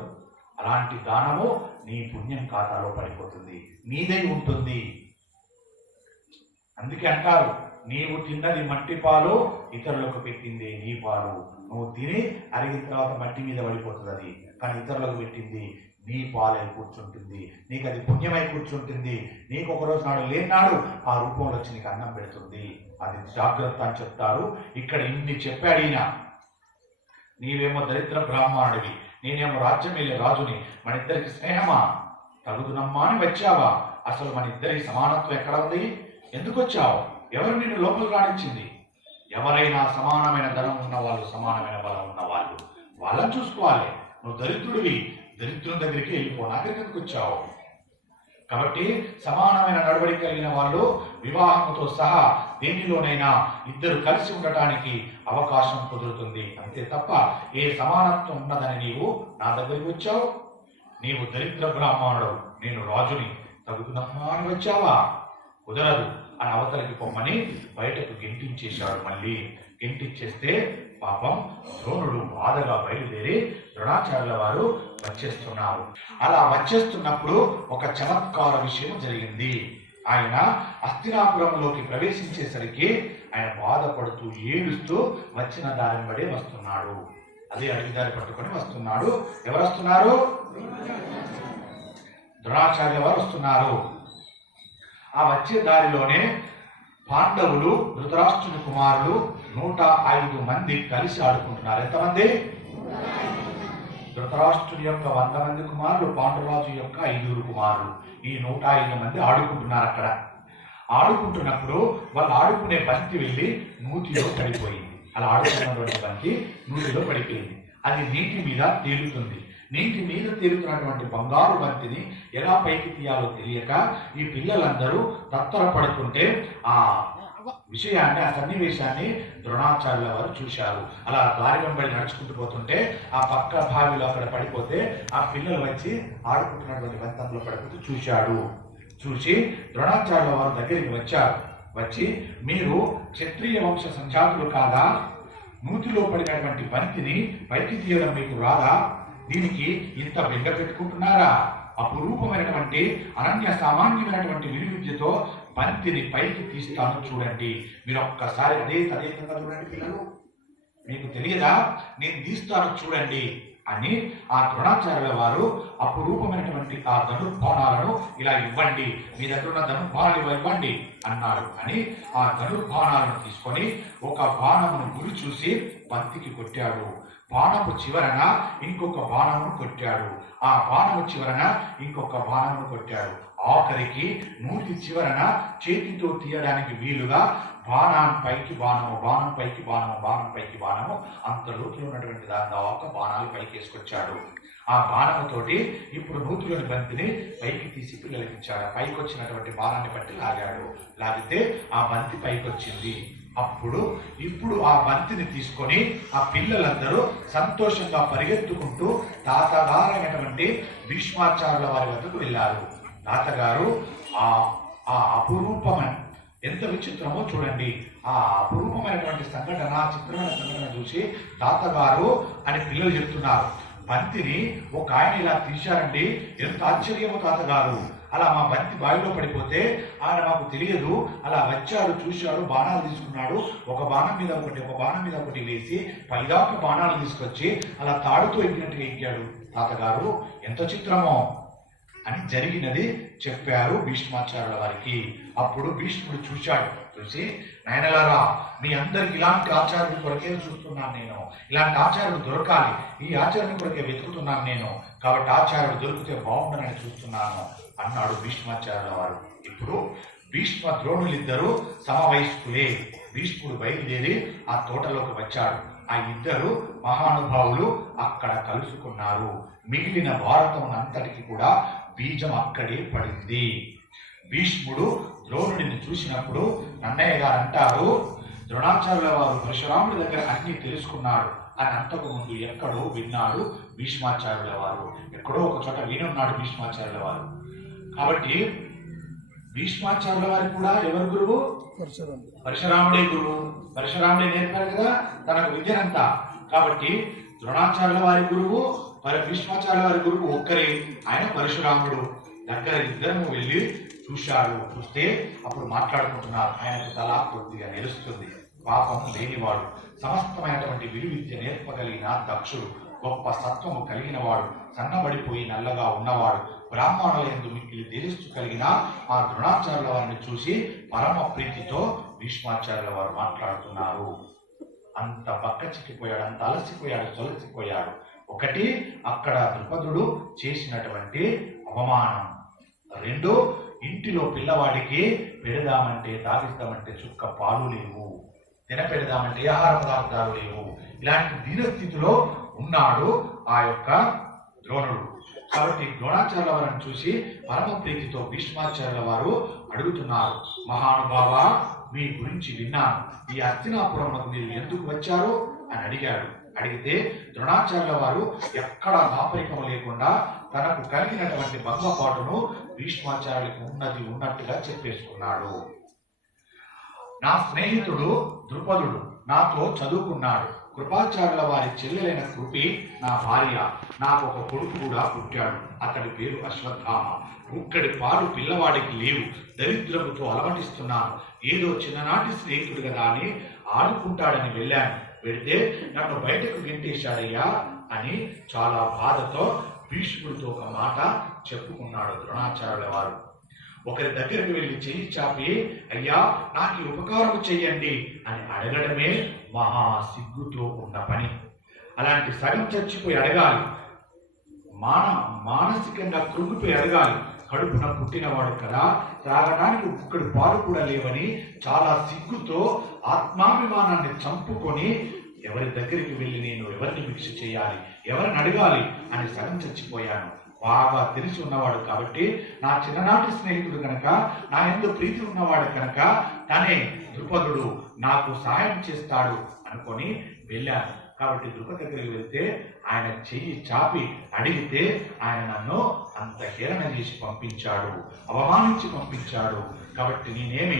అలాంటి దానము నీ పుణ్యం ఖాతాలో పడిపోతుంది, నీదై ఉంటుంది. అందుకే అంటారు, నీవు తిన్నది మట్టి పాలు, ఇతరులకు పెట్టింది నీ పాలు. నువ్వు తిని అరిగిన తర్వాత మట్టి మీద పడిపోతుంది అది, కానీ ఇతరులకు పెట్టింది నీ పాలై కూర్చుంటుంది, నీకు అది పుణ్యమై కూర్చుంటుంది. నీకు ఒకరోజు నాడు లేనాడు ఆ రూపంలో వచ్చి నీకు అన్నం పెడుతుంది. అది జాగ్రత్త అని చెప్తారు. ఇక్కడ ఇన్ని చెప్పాడు ఈయన. నీవేమో దరిద్ర బ్రాహ్మణుడివి, నేనేమో రాజ్యం వెళ్ళే రాజుని, మన ఇద్దరికి స్నేహమా, తగుదునమ్మా అని వచ్చావా? అసలు మన ఇద్దరి సమానత్వం ఎక్కడ ఉంది? ఎందుకు వచ్చావు? ఎవరు నిన్ను లోపలికి రాణించింది? ఎవరైనా సమానమైన ధనం ఉన్న వాళ్ళు, సమానమైన బలం ఉన్న వాళ్ళు, వాళ్ళని చూసుకోవాలి. నువ్వు దరిద్రుడివి, దరిద్రుని దగ్గరికి వెళ్ళిపో, నా దగ్గరికి ఎందుకు వచ్చావు? కాబట్టి సమానమైన నడవడి కలిగిన వాళ్ళు వివాహంతో సహా దేనిలోనైనా ఇద్దరు కలిసి ఉండటానికి అవకాశం కుదురుతుంది, అంతే తప్ప ఏ సమానత్వం ఉన్నదని నీవు నా దగ్గరికి వచ్చావు? నీవు దరిద్ర బ్రాహ్మణుడు, నేను రాజుని, తగుతున్నమ్మా అని వచ్చావా? కుదరదు అని అవతలకి పొమ్మని బయటకు గెంటించేశాడు. మళ్ళీ గెంటించేస్తే పాపం ద్రోణుడు బాధగా బయలుదేరి ద్రోణాచార్యుల వారు వచ్చేస్తున్నారు. అలా వచ్చేస్తున్నప్పుడు ఒక చమత్కార విషయం జరిగింది. ఆయన హస్తినాపురంలోకి ప్రవేశించేసరికి ఆయన బాధపడుతూ ఏడుస్తూ వచ్చిన దారిని బడే వస్తున్నాడు. అదే అడిగి దారి పట్టుకొని వస్తున్నాడు. ఎవరు వస్తున్నారు? ద్రోణాచార్యుల వారు వస్తున్నారు. ఆ వచ్చే దారిలోనే పాండవులు, ధృతరాష్ట్రుని కుమారులు 105 మంది కలిసి ఆడుకుంటున్నారు. ఎంతమంది? ధృతరాష్ట్రుని యొక్క 100 మంది కుమారులు, పాండురాజు యొక్క 5 కుమారులు, ఈ 105 మంది ఆడుకుంటున్నారు. అక్కడ ఆడుకుంటున్నప్పుడు వాళ్ళు ఆడుకునే బంతి వెళ్ళి నూతిలో పడిపోయింది. అలా ఆడుకున్నటువంటి బంతి నూతిలో పడిపోయింది. అది నీటి మీద తేలుతుంది. నీటి మీద తేలుతున్నటువంటి బంగారు బంతిని ఎలా పైకి తీయాలో తెలియక ఈ పిల్లలందరూ తత్తరపడుతుంటే ఆ విషయాన్ని, ఆ సన్నివేశాన్ని ద్రోణాచార్యుల వారు చూశారు. అలా దారి వెంబడి నడుచుకుంటూ పోతుంటే ఆ పక్క బావిలో అక్కడ పడిపోతే ఆ పిల్లలు వచ్చి ఆడుకుంటున్నటువంటి బంతంలో పడిపోతూ చూశాడు. చూసి ద్రోణాచార్యుల వారు దగ్గరికి వచ్చారు. వచ్చి, మీరు క్షత్రియ వంశ సంజాతులు కాదా? నూతిలో పడినటువంటి బంతిని పైకి తీయడం మీకు రాదా? దీనికి ఇంత బెంగ పెట్టుకుంటున్నారా? అపురూపమైనటువంటి అనన్య సామాన్యమైనటువంటి విలువిద్యతో బంతిని పైకి తీస్తాను చూడండి. మీరు ఒక్కసారి అదే చూడండి పిల్లలు, మీకు తెలియదా? నేను తీస్తాను చూడండి అని ఆ ద్రోణాచార్యుల వారు అపురూపమైనటువంటి ఆ ధనుర్బాణాలను ఇలా ఇవ్వండి, మీ దగ్గర ఉన్న ధనుర్బాణాలు ఇవ్వండి అన్నారు. అని ఆ ధనుర్బాణాలను తీసుకొని ఒక బాణమును గురి చూసి బంతికి కొట్టాడు. బాణము చివరన ఇంకొక బాణమును కొట్టాడు. ఆ బాణము చివరన ఇంకొక బాణమును కొట్టాడు. ఆఖరికి నూతి చివరన చేతితో తీయడానికి వీలుగా బాణం పైకి బాణము, బాణం పైకి బాణము, బాణం పైకి బాణము, అంతలోకి ఉన్నటువంటి దాని దాకా బాణాలు పైకి వేసుకొచ్చాడు. ఆ బాణముతోటి ఇప్పుడు నూతిలోని బంతిని పైకి తీసి పిల్లలకి ఇచ్చాడు. పైకి వచ్చినటువంటి బాణాన్ని బట్టి లాగాడు. లాగితే ఆ బంతి పైకి వచ్చింది. ఇప్పుడు ఆ బంతిని తీసుకొని ఆ పిల్లలందరూ సంతోషంగా పరిగెత్తుకుంటూ తాతగారైనటువంటి భీష్మాచార్యుల వారి వద్దకు వెళ్ళారు. తాతగారు ఆ అపురూపమైన, ఎంత విచిత్రమో చూడండి, ఆ అపురూపమైనటువంటి సంఘటన, చిత్రమైన సంఘటన చూసి తాతగారు అని పిల్లలు చెప్తున్నారు. బంతిని ఒక ఆయన ఇలా తీశారండి, ఎంత ఆశ్చర్యమో తాతగారు. అలా మా బంతి బావిలో పడిపోతే ఆయన మాకు తెలియదు, అలా వచ్చాడు, చూశాడు, బాణాలు తీసుకున్నాడు, ఒక బాణం మీద ఒకటి, ఒక బాణం మీద ఒకటి వేసి పైదాకా బాణాలు తీసుకొచ్చి అలా తాడుతో ఎక్కినట్టుగా ఎక్కాడు తాతగారు, ఎంత చిత్రమో అని జరిగినది చెప్పారు భీష్మాచార్యుల వారికి. అప్పుడు భీష్ముడు చూశాడు. చూసి, నాయనలారా, మీ అందరికి ఇలాంటి ఆచార్యుడి కొరకే చూస్తున్నాను నేను, ఇలాంటి ఆచార్యుడు దొరకాలి, ఈ ఆచార్యుడి కొరకే వెతుకుతున్నాను నేను, కాబట్టి ఆచార్యుడు దొరికితే బాగుండనని చూస్తున్నాను అన్నాడు భీష్మాచార్యుల వారు. ఇప్పుడు భీష్మ ద్రోణులిద్దరూ సమవయస్కులే. భీష్ముడు బయలుదేరి ఆ తోటలోకి వచ్చాడు. ఆ ఇద్దరు మహానుభావులు అక్కడ కలుసుకున్నారు. మిగిలిన భారతం అంతటికి కూడా బీజం అక్కడే పడింది. భీష్ముడు ద్రోణుడిని చూసినప్పుడు నన్నయ్య గారు అంటారు, ద్రోణాచార్యుల వారు పరశురాముడి దగ్గర అన్ని తెలుసుకున్నాడు అని అంతకు ముందు ఎక్కడో విన్నాడు భీష్మాచార్యుల వారు, ఎక్కడో ఒక చోట వినున్నాడు భీష్మాచార్యుల వారు. కాబట్టి భీష్మాచార్యుల వారికి కూడా ఎవరు గురువు? పరశురాముడే గురువు. పరశురాముడే నేర్పారు కదా తనకు విద్యనంతా. కాబట్టి ద్రోణాచార్యుల వారి గురువు భీష్మాచార్య వారి గురువు ఒక్కరే, ఆయన పరశురాముడు. దగ్గర ఇద్దరము వెళ్ళి చూస్తే అప్పుడు మాట్లాడుకుంటున్నారు. ఆయనకు తల కొద్దిగా నిలుస్తుంది. పాపం లేనివాడు, సమస్తమైనటువంటి విలువిద్య నేర్పగలిగిన దక్షుడు, గొప్ప సత్వము కలిగిన వాడు, సన్నబడిపోయి నల్లగా ఉన్నవాడు, బ్రాహ్మణుల యందు మిక్కిలి తేజస్సు కలిగిన ఆ ద్రోణాచార్యుల వారిని చూసి పరమ ప్రీతితో భీష్మాచార్యుల వారు మాట్లాడుతున్నారు. అంత పక్క చిక్కిపోయాడు, అంత అలసిపోయాడు, చొలసిపోయాడు. ఒకటి, అక్కడ ద్రుపదుడు చేసినటువంటి అవమానం. రెండు, ఇంటిలో పిల్లవాడికి పెడదామంటే తాగిస్తామంటే చుక్క పాలు లేవు, తినపెడదామంటే ఆహార పదార్థాలు లేవు. ఇలాంటి దీనస్థితిలో ఉన్నాడు ఆ యొక్క ద్రోణుడు. కాబట్టి ద్రోణాచార్యుల వారిని చూసి పరమ ప్రీతితో భీష్మాచార్యుల వారు అడుగుతున్నారు, మహానుభావ, మీ గురించి విన్నాను, ఈ హస్తినాపురంకు మీరు ఎందుకు వచ్చారు అని అడిగాడు. అడిగితే ద్రోణాచార్యుల వారు ఎక్కడ దాపరికం లేకుండా తనకు కలిగినటువంటి భంగపాటును భీష్మాచార్యులకు ఉన్నది ఉన్నట్టుగా చెప్పేసుకున్నాడు. నా స్నేహితుడు ద్రుపదుడు నాతో చదువుకున్నాడు. కృపాచార్యుల వారి చెల్లెలైన కృపి నా భార్య. నాకు ఒక కొడుకు కూడా పుట్టాడు. అతడి పేరు అశ్వత్థామ. ఒక్కడి పాలు పిల్లవాడికి లేవు. దరిద్రముతో అలమటిస్తున్నాను. ఏదో చిన్ననాటి స్నేహితుడు కదా అని ఆడుకుంటాడని వెళ్ళాను. వెళితే నన్ను బయటకు గెంటేశాడయ్యా అని చాలా బాధతో భీష్ముడితో ఒక మాట చెప్పుకున్నాడు ద్రోణాచార్యుల వారు. ఒకరి దగ్గరికి వెళ్ళి చెయ్యి చాపి, అయ్యా నాకు ఈ ఉపకారం చెయ్యండి అని అడగడమే మహా సిగ్గుతో ఉన్న పని. అలాంటి సగం చచ్చిపోయి అడగాలి, మానసికంగా కృంగిపోయి అడగాలి. కడుపున పుట్టినవాడు కదా, త్రాగడానికి ఒక్కడి పాలు కూడా లేవని చాలా సిగ్గుతో ఆత్మాభిమానాన్ని చంపుకొని ఎవరి దగ్గరికి వెళ్ళి నేను ఎవరిని భిక్ష చేయాలి, ఎవరిని అడగాలి అని సగం చచ్చిపోయాను. బాగా తెలిసి ఉన్నవాడు కాబట్టి, నా చిన్ననాటి స్నేహితుడు కనుక, నా ఎందు ప్రీతి ఉన్నవాడు కనుక తనే ద్రుపదుడు నాకు సహాయం చేస్తాడు అనుకొని వెళ్ళాను. కాబట్టి ద్రుపద దగ్గరికి వెళ్తే ఆయన చెయ్యి చాపి అడిగితే ఆయన నన్ను అంత హేళన చేసి పంపించాడు, అవమానించి పంపించాడు. కాబట్టి నేనేమి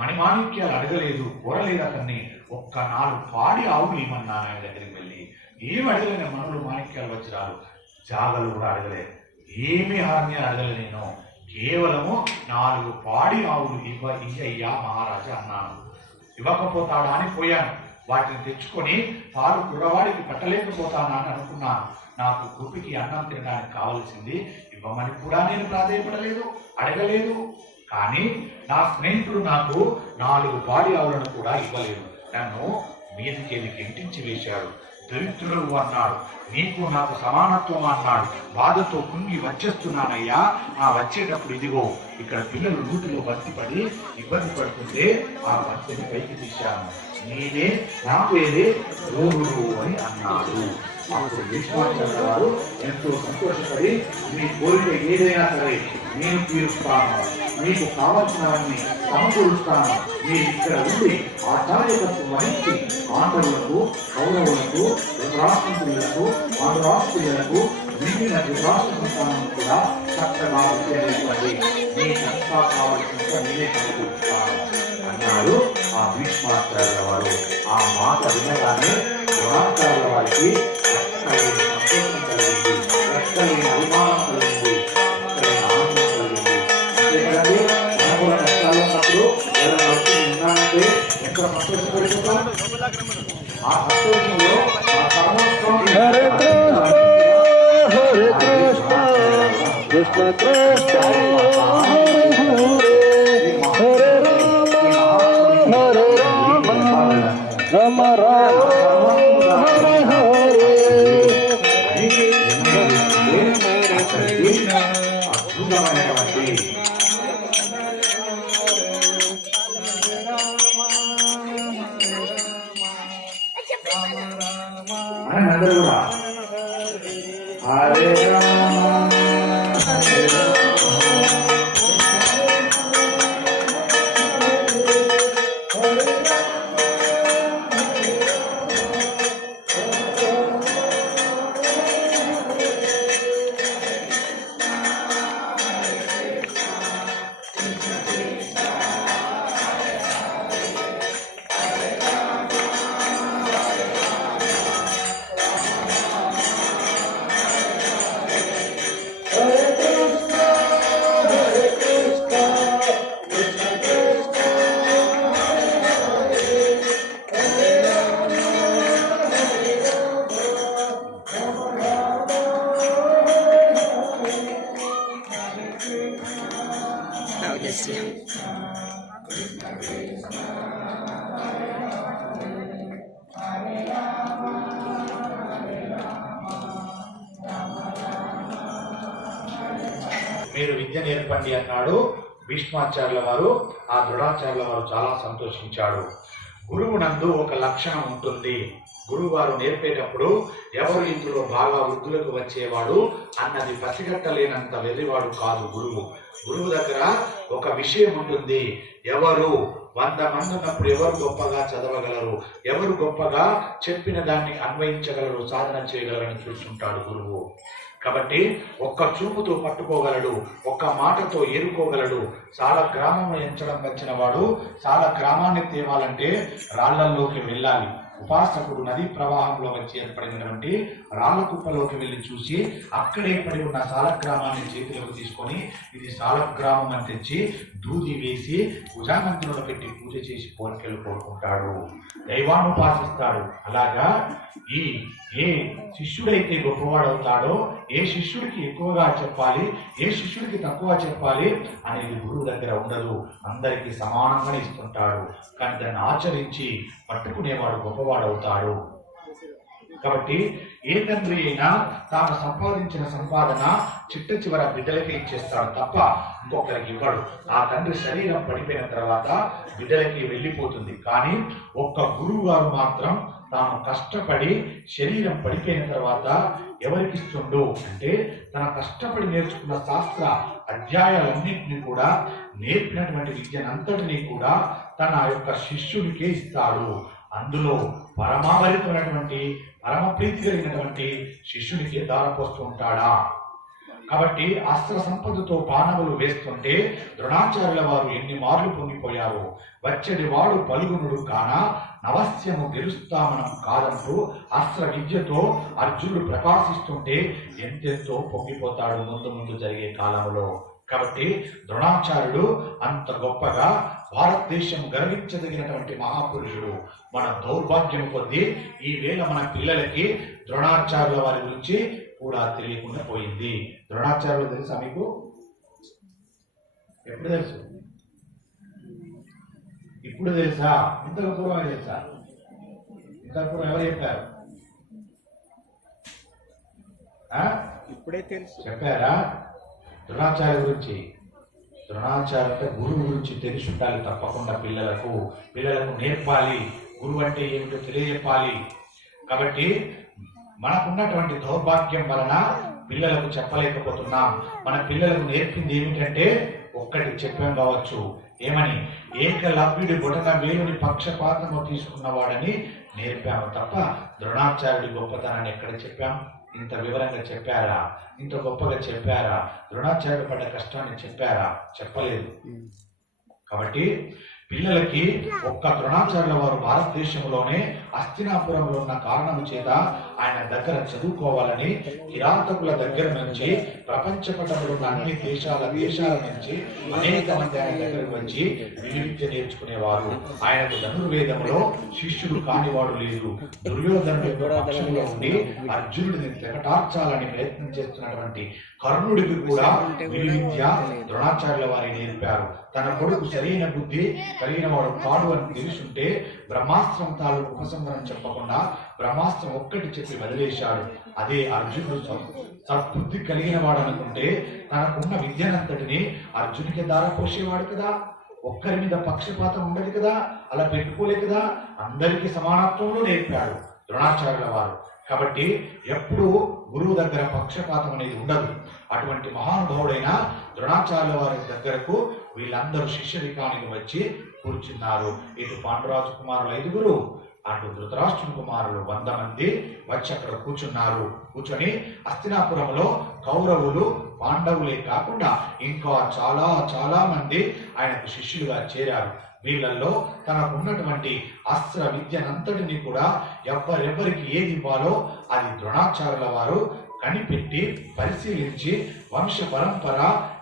మణిమాణిక్యాలు అడగలేదు, కోరలేదు అతన్ని. ఒక్క 4 పాడి ఆవులు ఇమ్మన్నాను ఆయన దగ్గరికి వెళ్ళి. ఏమి అడగలేని మనులు మాణిక్యాలు వజ్రాలు జాగలు కూడా అడగలేదు, ఏమి హార్యాలు అడగలేదు. నేను కేవలము 4 పాడి ఆవులు ఇయ్యయ్యా మహారాజా అన్నాను. ఇవ్వకపోతాడా అని పోయాను. వాటిని తెచ్చుకొని పాలు కుర్రవాడికి కట్టలేకపోతానా అని అనుకున్నాను. నాకు కృపికి అన్నం తినడానికి కావలసింది ఇవ్వమని కూడా నేను ప్రాధేయపడలేదు, అడగలేదు. కానీ నా స్నేహితుడు నాకు 4 పాడి ఆవులను కూడా ఇవ్వలేదు. నన్ను మీదికి గెంటించి వేశాడు. దరిద్రుడు అన్నాడు, నీకు నాకు సమానత్వం అన్నాడు. బాధతో కుంగి వచ్చేస్తున్నానయ్యా. ఆ వచ్చేటప్పుడు ఇదిగో ఇక్కడ పిల్లలు నూటిలో బంతిపడి ఇబ్బంది పడుతుంటే ఆ బంతిని పైకి తీశాను. నేనే నాకు ఏదే ద్రోణుడు అని అన్నాడు. అప్పుడు భీష్మాచార్యుల వారు ఎంతో సంతోషపడి, మీ కోరిక ఏదైనా సరే నేను తీరుస్తాను, మీకు కావలసినవన్నీ సమకూరుస్తాను. మీరు ఇక్కడ ఉండి ఆచార్యతత్వం వహించి పాండవులకు, కౌరవులకు, ధృతరాష్ట్రులకు, పాండరాష్ట్రులకు, మిగిలిన ధృతరాష్ట్ర సంతానం కూడా చక్కగా విద్యనివ్వండి. మీకంతా కావలసినంత నేనే సమకూరుస్తాను అన్నారు ఆ భీష్మాచార్యుల వారు. ఆ మాట వినగానే ద్రోణాచార్యుల వారికి సంతోషం కలిగింది, రక్తమైన అభిమానం కలిగింది, ఆనందం కలిగింది. అంతేకాదండి, అనుకూల కష్టాలు ఉన్నప్పుడు ఎవరైనా వచ్చి ఉన్నానంటే ఎంత సంతోషపడిపోతాం. ఆ సంతోషంలో ఆ సర్వస్వం కృష్ణ కృష్ణ రామ రామ హరే హరే అద్భుతమైనటువంటి అందరూ కూడా హరే రామ హరే రామ మీరు విద్య నేర్పండి అన్నాడు భీష్మాచార్యుల వారు. ఆ ద్రోణాచార్యుల వారు చాలా సంతోషించాడు. గురువు నందు ఒక లక్షణం ఉంటుంది. గురువు వారు నేర్పేటప్పుడు ఎవరు ఇందులో బాగా వృద్ధులకు వచ్చేవాడు అన్నది పసిగట్టలేనంత వెర్రివాడు కాదు గురువు. గురువు దగ్గర ఒక విషయం ఉంటుంది. ఎవరు 100 మంది ఉన్నప్పుడు ఎవరు గొప్పగా చదవగలరు, ఎవరు గొప్పగా చెప్పిన దాన్ని అన్వయించగలరు, సాధన చేయగలరని చూస్తుంటాడు గురువు. కాబట్టి ఒక్క చూపుతో పట్టుకోగలడు, ఒక్క మాటతో ఏరుకోగలడు. చాలా గ్రామం ఎంచడం వచ్చిన వాడు చాలా గ్రామాన్ని తేవాలంటే రాళ్లల్లోకి వెళ్ళాలి. ఉపాసకుడు నదీ ప్రవాహంలో వచ్చి ఏర్పడినటువంటి రాళ్ల కుప్పలోకి వెళ్ళి చూసి అక్కడే పడి ఉన్న సాలగ్రామాన్ని చేతిలోకి తీసుకొని ఇది సాలగ్రామం అని తెచ్చి దూది వేసి పూజామందిరంలో పెట్టి పూజ చేసి కోరికలు కోరుకుంటాడు, దైవాన్ని ఉపాసిస్తాడు. అలాగా ఏ శిష్యుడైతే గొప్పవాడవుతాడో, ఏ శిష్యుడికి ఎక్కువగా చెప్పాలి, ఏ శిష్యుడికి తక్కువ చెప్పాలి అనేది గురువు దగ్గర ఉండదు. అందరికీ సమానంగానే ఇస్తుంటాడు. కానీ దాన్ని ఆచరించి పట్టుకునేవాడు గొప్పవాడవుతాడు. కాబట్టి ఏ తండ్రి అయినా తాను సంపాదించిన సంపాదన చిట్ట చివర బిడ్డలకి ఇచ్చేస్తాడు తప్ప ఇంకొకరికి ఇవ్వడు. ఆ తండ్రి శరీరం పడిపోయిన తర్వాత బిడ్డలకి వెళ్ళిపోతుంది. కానీ ఒక్క గురువు గారు మాత్రం తాను కష్టపడి శరీరం పడిపోయిన తర్వాత ఎవరికి ఇస్తుండు అంటే తన కష్టపడి నేర్చుకున్న శాస్త్ర అధ్యాయాలన్నింటినీ కూడా నేర్పినటువంటి విద్యనంతటినీ కూడా తన యొక్క శిష్యుడికే ఇస్తాడు. అందులో పరమావరితమైనటువంటి పరమ ప్రీతి కలిగినటువంటి శిష్యుడికి దారపోస్తూ ఉంటాడా. కాబట్టి అస్త్ర సంపదతో బాణములు వేస్తుంటే ద్రోణాచార్యుల వారు ఎన్ని మార్లు పొంగిపోయారు. వచ్చడి వాడు పలుగునుడు కాన నవస్యము గెలుస్తామనం కాదంటూ అస్త్ర విద్యతో అర్జునుడు ప్రకాశిస్తుంటే ఎంతెంతో పొంగిపోతాడు ముందు ముందు జరిగే కాలంలో. కాబట్టి ద్రోణాచార్యుడు అంత గొప్పగా భారతదేశం గర్వించదగినటువంటి మహాపురుషుడు. మన దౌర్భాగ్యం కొద్దీ ఈ వేళ మన పిల్లలకి ద్రోణాచార్యుల వారి గురించి కూడా తెలియకుండా పోయింది. ద్రోణాచార్యులు తెలుసా మీకు? ఎప్పుడు తెలుసు? ఇప్పుడు తెలుసా? ఇంతకు పూర్వమే తెలుసా? ఇంతకు పూర్వం ఎవరు చెప్పారు? ఇప్పుడే తెలుసు చెప్పారా ద్రోణాచార్య గురించి? ద్రోణాచార్య గురువు గురించి తెలిసి ఉండాలి తప్పకుండా. పిల్లలకు నేర్పాలి. గురువు అంటే ఏమిటో తెలియజెప్పాలి. కాబట్టి మనకున్నటువంటి దౌర్భాగ్యం వలన పిల్లలకు చెప్పలేకపోతున్నాం. మన పిల్లలకు నేర్పింది ఏమిటంటే ఒక్కటి చెప్పాం కావచ్చు, ఏమని? ఏకలవ్యుడి బొటన వేలుని పక్షపాతము తీసుకున్నవాడని నేర్పాము తప్ప ద్రోణాచార్యుడి గొప్పతనాన్ని ఎక్కడ చెప్పాం? ఇంత వివరంగా చెప్పారా? ఇంత గొప్పగా చెప్పారా? ద్రోణాచార్యుడు పడ్డ కష్టాన్ని చెప్పారా? చెప్పలేదు. కాబట్టి పిల్లలకి ఒక్క ద్రోణాచార్యుల వారు భారతదేశంలోనే హస్తినాపురంలో ఉన్న కారణము చేత ఆయన దగ్గర చదువుకోవాలని కిరాతకుల దగ్గర నుంచి ప్రపంచపటంలో ఉన్న అన్ని దేశాల నుంచి అనేక మంది ఆయన దగ్గరకు వచ్చి విద్య నేర్చుకునేవారు. ఆయనకు ధనుర్వేదంలో శిష్యుడు కానివాడు లేదు. దుర్యోధనుడు యొక్క పక్షంలో ఉండి అర్జునుడిని తెగటార్చాలని ప్రయత్నం చేస్తున్నటువంటి కర్ణుడికి కూడా విద్య ద్రోణాచార్యుల వారి నేర్పారు. తన కొడుకు సరైన బుద్ధి కలిగిన వాడు కాడు అని తెలుసుంటే బ్రహ్మాస్త్రం తాలూకు ఉపసంహరణ చెప్పకుండా బ్రహ్మాస్త్రం ఒక్కటి చెప్పి వదిలేశాడు. అదే అర్జునుడు సద్బుద్ధి కలిగిన వాడు అనుకుంటే తనకున్న విద్యనంతటిని అర్జునికి దారపోసేవాడు కదా. ఒక్కరి మీద పక్షపాతం ఉండదు కదా, అలా పెట్టుకోలే కదా. అందరికీ సమానత్వంలో నేర్పాడు ద్రోణాచార్యుల వారు. కాబట్టి ఎప్పుడు గురువు దగ్గర పక్షపాతం అనేది ఉండదు. అటువంటి మహానుభావుడైన ద్రోణాచార్యుల వారి దగ్గరకు వీళ్ళందరూ శిష్యరికానికి వచ్చి కూర్చున్నారు. ఇటు పాండురాజు కుమారులు 5, అటు ధృతరాష్ట్రుని కుమారులు 100 మంది వచ్చి అక్కడ కూర్చున్నారు. కూర్చొని హస్తినాపురంలో కౌరవులు పాండవులే కాకుండా ఇంకా చాలా చాలా మంది ఆయనకు శిష్యులుగా చేరారు. వీళ్ళల్లో తనకున్నటువంటి అస్త్ర విద్యనంతటినీ కూడా ఎవరెవరికి ఏది ఇవ్వాలో అది ద్రోణాచార్యుల వారు కనిపెట్టి పరిశీలించి వంశ పరంపర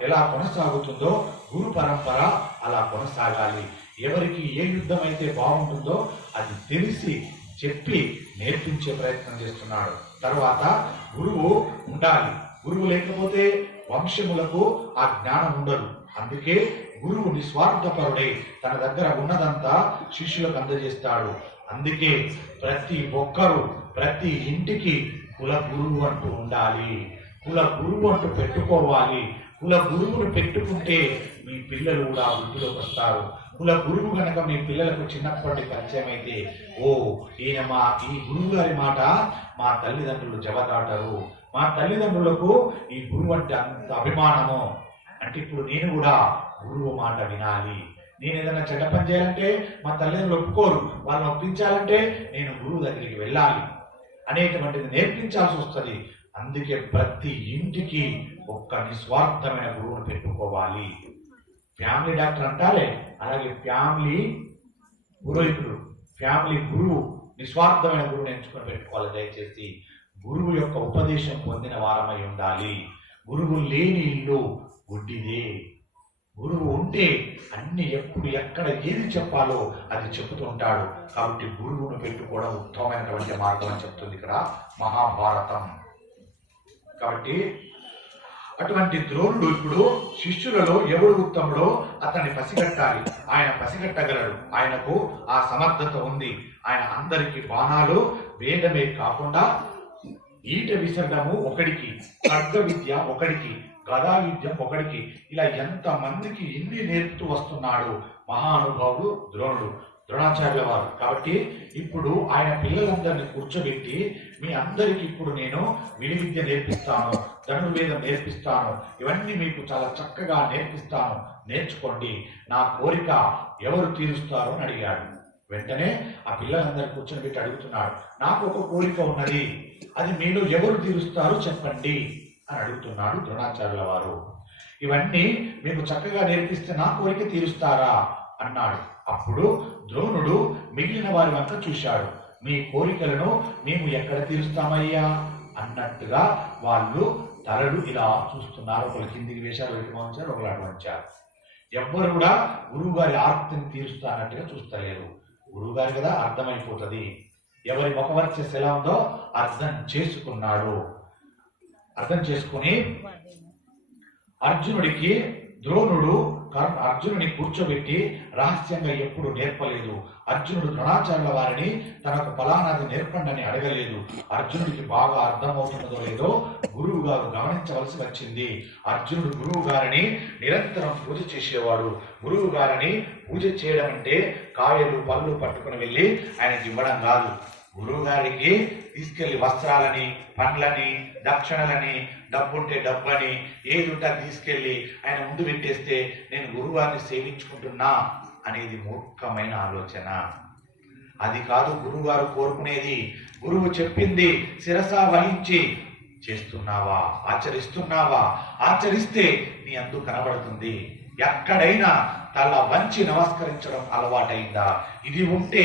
ఎలా కొనసాగుతుందో గురు పరంపర అలా కొనసాగాలి. ఎవరికి ఏ యుద్ధం అయితే బాగుంటుందో అది తెలిసి చెప్పి నేర్పించే ప్రయత్నం చేస్తున్నాడు. తర్వాత గురువు ఉండాలి. గురువు లేకపోతే వంశములకు ఆ జ్ఞానం ఉండదు. అందుకే గురువు నిస్వార్థపరుడై తన దగ్గర ఉన్నదంతా శిష్యులకు అందజేస్తాడు. అందుకే ప్రతి ఒక్కరూ ప్రతి ఇంటికి కుల గురువు అంటూ ఉండాలి, కుల గురువు అంటూ పెట్టుకోవాలి. కుల గురువును పెట్టుకుంటే మీ పిల్లలు కూడా వృద్ధిలోకి వస్తారు. కుల గురువు కనుక మీ పిల్లలకు చిన్నప్పటి పరిచయం అయితే, ఓ ఈయన ఈ గురువు గారి మాట మా తల్లిదండ్రులు జవదాటరు, మా తల్లిదండ్రులకు ఈ గురువు అంటే అంత అభిమానము, అంటే ఇప్పుడు నేను కూడా గురువు మాట వినాలి. నేను ఏదైనా చెడ్డ పని చేయాలంటే మా తల్లిదండ్రులు ఒప్పుకోరు, వాళ్ళని ఒప్పించాలంటే నేను గురువు దగ్గరికి వెళ్ళాలి అనేటువంటిది నేర్పించాల్సి వస్తుంది. అందుకే ప్రతి ఇంటికి ఒక్క నిస్వార్థమైన గురువును పెట్టుకోవాలి. ఫ్యామిలీ డాక్టర్ అంటారే, అలాగే ఫ్యామిలీ పురోహితుడు, ఫ్యామిలీ గురువు, నిస్వార్థమైన గురువుని ఎంచుకొని పెట్టుకోవాలి. దయచేసి గురువు యొక్క ఉపదేశం పొందిన వారమై ఉండాలి. గురువు లేని ఇల్లు గుడ్డిదే. గురువు ఉంటే అన్ని ఎప్పుడు ఎక్కడ ఏది చెప్పాలో అది చెబుతూ ఉంటాడు. కాబట్టి గురువును పెట్టుకోవడం ఉత్తమమైనటువంటి మార్గం అని చెప్తుంది ఇక్కడ మహాభారతం. కాబట్టి అటువంటి ద్రోణుడు ఇప్పుడు శిష్యులలో ఎవడు ఉత్తముడో అతన్ని పసిగట్టాలి. ఆయన పసిగట్టగలడు, ఆయనకు ఆ సమర్థత ఉంది. ఆయన అందరికి బాణాలు వేయడమే కాకుండా ఈట విసరడము ఒకడికి, ఖడ్గ విద్య ఒకడికి, గదా విద్య ఒకడికి, ఇలా ఎంత మందికి ఇన్ని నేర్పుతూ వస్తున్నాడు మహానుభావుడు ద్రోణుడు, ద్రోణాచార్యుల వారు. కాబట్టి ఇప్పుడు ఆయన పిల్లలందరినీ కూర్చోబెట్టి మీ అందరికి ఇప్పుడు నేను విలువిద్య నేర్పిస్తాను, ధనుర్వేదం నేర్పిస్తాను, ఇవన్నీ మీకు చాలా చక్కగా నేర్పిస్తాను, నేర్చుకోండి, నా కోరిక ఎవరు తీరుస్తారు అని అడిగాడు. వెంటనే ఆ పిల్లలందరూ కూర్చొని పెట్టి అడుగుతున్నాడు, నాకు ఒక కోరిక ఉన్నది, అది మీలో ఎవరు తీరుస్తారో చెప్పండి అని అడుగుతున్నాడు ద్రోణాచార్యుల వారు. ఇవన్నీ మీకు చక్కగా నేర్పిస్తే నా కోరిక తీరుస్తారా అన్నాడు. అప్పుడు ద్రోణుడు మిగిలిన వారి వంక చూశాడు. మీ కోరికలను మేము ఎక్కడ తీరుస్తామయ్యా అన్నట్టుగా వాళ్ళు తలలు ఇలా చూస్తున్నారు. ఒకరు కిందికి వేశారు, ఒకటి వంచారు, ఒకరు అటు వంచారు. ఎవ్వరు కూడా గురువు గారి ఆర్తిని తీరుస్తానట్టుగా చూస్తలేరు. గురువు గారి కదా అర్థమైపోతుంది, ఎవరి ముఖవర్చస్సు ఎలా ఉందో అర్థం చేసుకున్నాడు. అర్థం చేసుకుని అర్జునుడికి ద్రోణుడు అర్జునుని కూర్చోబెట్టి రహస్యంగా ఎప్పుడు నేర్పలేదు. అర్జునుడు ద్రోణాచార్యుల వారిని తనకు ఫలానాది నేర్పండి అని అడగలేదు. అర్జునుడికి బాగా అర్థమవుతున్నదో లేదో గురువు గారు గమనించవలసి వచ్చింది. అర్జునుడు గురువు గారిని నిరంతరం పూజ చేసేవాడు. గురువు గారిని పూజ చేయడం అంటే కాయలు పళ్ళు పట్టుకుని వెళ్ళి ఆయనకి ఇవ్వడం కాదు. గురువు గారికి తీసుకెళ్లి వస్త్రాలని, పండ్లని, దక్షిణలని, డబ్బుంటే డబ్బని, ఏది ఉంటే తీసుకెళ్లి ఆయన ముందు పెట్టేస్తే నేను గురువుగారిని సేవించుకుంటున్నా అనేది మూర్ఖమైన ఆలోచన. అది కాదు గురువుగారు కోరుకునేది. గురువు చెప్పింది శిరస వహించి చేస్తున్నావా, ఆచరిస్తున్నావా? ఆచరిస్తే నీ అందు కనబడుతుంది. ఎక్కడైనా తల వంచి నమస్కరించడం అలవాటైందా? ఇది ఉంటే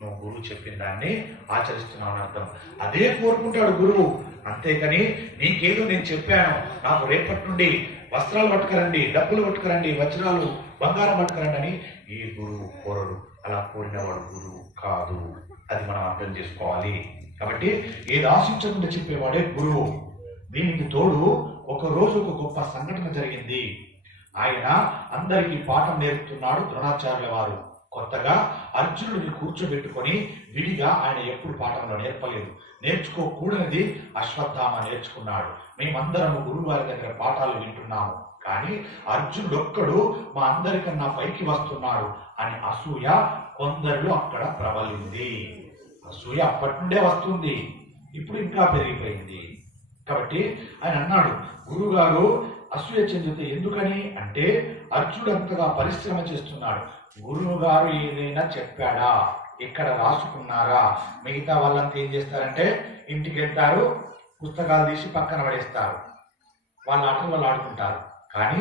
నువ్వు గురువు చెప్పిన దాన్ని ఆచరిస్తున్నావు అని అర్థం. అదే కోరుకుంటాడు గురువు. అంతేకాని నీకేదో నేను చెప్పాను, నాకు రేపటి నుండి వస్త్రాలు పట్టుకురండి, డబ్బులు పట్టుకురండి, వజ్రాలు బంగారం పట్టుకురండి అని ఈ గురువు కోరడు. అలా కోరినవాడు గురువు కాదు. అది మనం అర్థం చేసుకోవాలి. కాబట్టి ఏది ఆశించకుండా చెప్పేవాడే గురువు. దీనికి తోడు ఒక రోజు ఒక గొప్ప సంఘటన జరిగింది. ఆయన అందరికీ పాఠం నేర్పుతున్నాడు ద్రోణాచార్యుల వారు. కొత్తగా అర్జునుడిని కూర్చోబెట్టుకొని విడిగా ఆయన ఎప్పుడు పాఠంలో నేర్పలేదు. నేర్చుకోకూడనిది అశ్వత్థామ నేర్చుకున్నాడు. మేమందరము గురువు వారి దగ్గర పాఠాలు వింటున్నాము, కానీ అర్జునుడు ఒక్కడు మా అందరికన్నా పైకి వస్తున్నాడు అని అసూయ కొందరిలో అక్కడ ప్రబలింది. అసూయ అప్పటి నుండే వస్తుంది, ఇప్పుడు ఇంకా పెరిగిపోయింది. కాబట్టి ఆయన అన్నాడు, గురువు గారు అసూయ చెందితే ఎందుకని అంటే అర్జునుడు అంతగా పరిశ్రమ చేస్తున్నాడు. గురువు గారు ఏదైనా చెప్పాడా, ఇక్కడ రాసుకున్నారా? మిగతా వాళ్ళంతా ఏం చేస్తారంటే ఇంటికి వెళ్తారు, పుస్తకాలు తీసి పక్కన పడేస్తారు, వాళ్ళ ఆటలు వాళ్ళు ఆడుకుంటారు. కానీ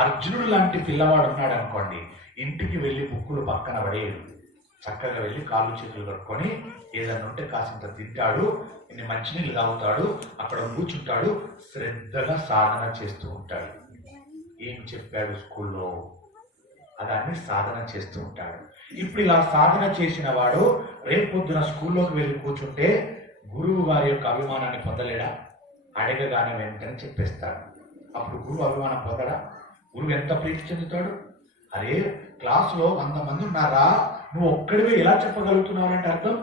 అర్జునుడు లాంటి పిల్లవాడు ఉన్నాడు అనుకోండి, ఇంటికి వెళ్ళి బుక్కులు పక్కన పడేయడు. చక్కగా వెళ్ళి కాళ్ళు చేతులు కట్టుకొని ఏదైనా ఉంటే కాసింత తింటాడు, ఇన్ని మంచినీళ్ళు తాగుతాడు, అక్కడ కూర్చుంటాడు, శ్రద్ధగా సాధన చేస్తూ ఉంటాడు. ఏం చెప్పాడు స్కూల్లో అదాన్ని సాధన చేస్తూ ఉంటాడు. ఇప్పుడు ఇలా సాధన చేసిన వాడు రేపొద్దున స్కూల్లోకి వెళ్ళి కూర్చుంటే గురువు వారి యొక్క అభిమానాన్ని పొందలేడా? అడగగానే వెంటనే చెప్పేస్తాడు. అప్పుడు గురువు అభిమానం పొందడా? గురువు ఎంత ప్రీతి చెందుతాడు? అరే క్లాసులో 100 మంది ఉన్నారా, నువ్వు ఒక్కడివే ఎలా చెప్పగలుగుతున్నావు అంటే అర్థం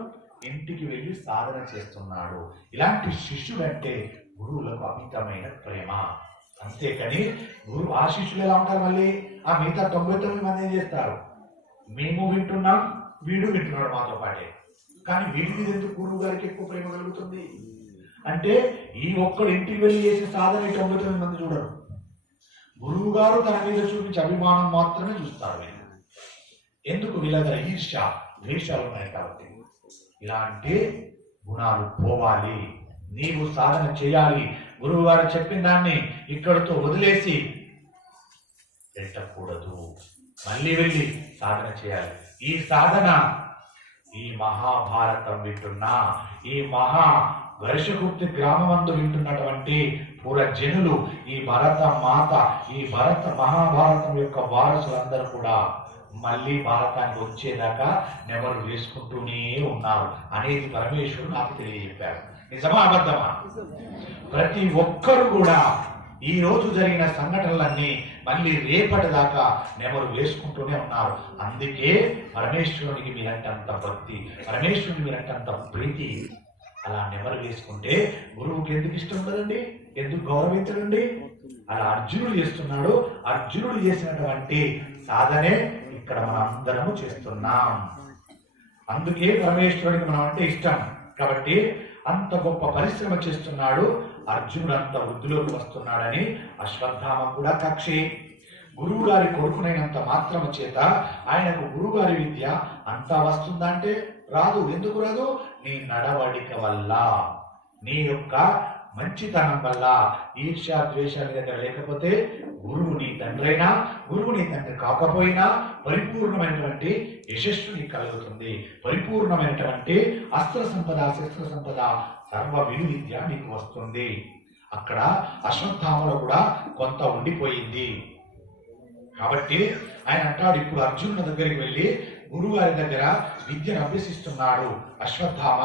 ఇంటికి వెళ్ళి సాధన చేస్తున్నాడు. ఇలాంటి శిష్యుడంటే గురువులకు అమితమైన ప్రేమ. అంతేకాని గురువు ఆ శిష్యులు ఎలా ఉంటారు, మళ్ళీ ఆ మిగతా 99 మంది ఏం చేస్తారు, మేము వింటున్నాం వీడు వింటున్నాడు మాతో పాటే, కానీ వీడి మీద ఎందుకు గురువు గారికి ఎక్కువ ప్రేమ కలుగుతుంది అంటే ఈ ఒక్కడు ఇంటికి వెళ్ళి చేసే సాధన 99 మంది చూడరు. గురువు గారు తన మీద చూపించే అభిమానం మాత్రమే చూస్తారు వీళ్ళు. ఎందుకు? వీళ్ళ దగ్గర ఈర్ష్య ద్వేషాలు ఉన్నాయి కాబట్టి. ఇలాంటి గుణాలు పోవాలి, నీవు సాధన చేయాలి. గురువు గారు చెప్పిన దాన్ని ఇక్కడితో వదిలేసి పెట్టకూడదు, మళ్ళీ వెళ్ళి సాధన చేయాలి. ఈ సాధన ఈ మహాభారతం వింటున్నా, ఈ మహా వర్షకుర్తి గ్రామమందు వింటున్నటువంటి పురజనులు, ఈ భరత మాత, ఈ భరత మహాభారతం యొక్క వారసులందరూ కూడా మళ్ళీ భారతానికి వచ్చేదాకా నెమరు వేసుకుంటూనే ఉన్నారు అనేది పరమేశ్వరుడు నాకు తెలియజెప్పారు. నిజమా అబద్ధమా? ప్రతి ఒక్కరు కూడా ఈ రోజు జరిగిన సంఘటనలన్నీ మళ్ళీ రేపటి దాకా నెమరు వేసుకుంటూనే ఉన్నారు. అందుకే పరమేశ్వరునికి మీరంటే అంత భక్తి, పరమేశ్వరుని మీరంటే అంత ప్రీతి. అలా నెమరు వేసుకుంటే గురువుకి ఎందుకు ఇష్టం ఉండదండి, ఎందుకు గౌరవించడండి? అలా అర్జునుడు చేస్తున్నాడు. అర్జునుడు చేసినటువంటి సాధనే ఇక్కడ మనం అందరము చేస్తున్నాం. అందుకే పరమేశ్వరుడికి మనం అంటే ఇష్టం కాబట్టి అంత గొప్ప పరిశ్రమ చేస్తున్నాడు. అర్జునుడు అంత వృద్ధిలోకి వస్తున్నాడని అశ్వత్థామ కూడా కక్షి. గురువు గారి కొడుకునైనంత మాత్రము చేత ఆయనకు గురువుగారి విద్య అంతా వస్తుందా అంటే రాదు. ఎందుకు రాదు? నీ నడవడిక వల్ల, నీ యొక్క మంచితనం వల్ల. ఈర్ష్య ద్వేషాల దగ్గర లేకపోతే గురువు నీ తండ్రి అయినా, గురువు నీ తండ్రి కాకపోయినా పరిపూర్ణమైనటువంటి యశస్సు నీకు కలుగుతుంది. పరిపూర్ణమైనటువంటి అస్త్ర సంపద, శస్త్ర సంపద, సర్వ విలువిద్య నీకు వస్తుంది. అక్కడ అశ్వత్థామలో కూడా కొంత ఉండిపోయింది కాబట్టి ఆయన అంటాడు, ఇప్పుడు అర్జునుడి దగ్గరికి వెళ్ళి గురువుగారి దగ్గర విద్యను అభ్యసిస్తున్నాడు. అశ్వత్థామ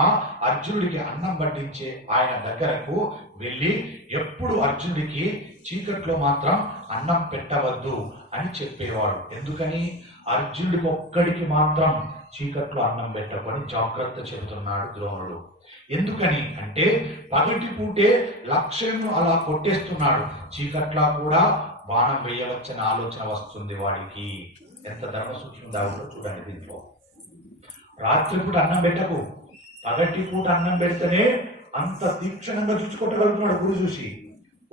అర్జునుడికి అన్నం పట్టించే ఆయన దగ్గరకు వెళ్ళి ఎప్పుడు అర్జునుడికి చీకట్లో మాత్రం అన్నం పెట్టవద్దు అని చెప్పేవాడు. ఎందుకని? అర్జునుడికి ఒక్కడికి మాత్రం చీకట్లో అన్నం పెట్టకొని జాగ్రత్త చెబుతున్నాడు ద్రోణుడు. ఎందుకని అంటే పగటి పూటే లక్ష్యం అలా కొట్టేస్తున్నాడు, చీకట్లా కూడా బాణం వేయవచ్చని ఆలోచన వస్తుంది వాడికి. ఎంత ధర్మ సూక్ష్మం దాగుందో చూడండి దీంట్లో. రాత్రిపూట అన్నం పెట్టకు, పగటి పూట అన్నం పెడితేనే అంత తీక్షణంగా చూసుకొట్టగలుగుతున్నాడు గురు చూసి.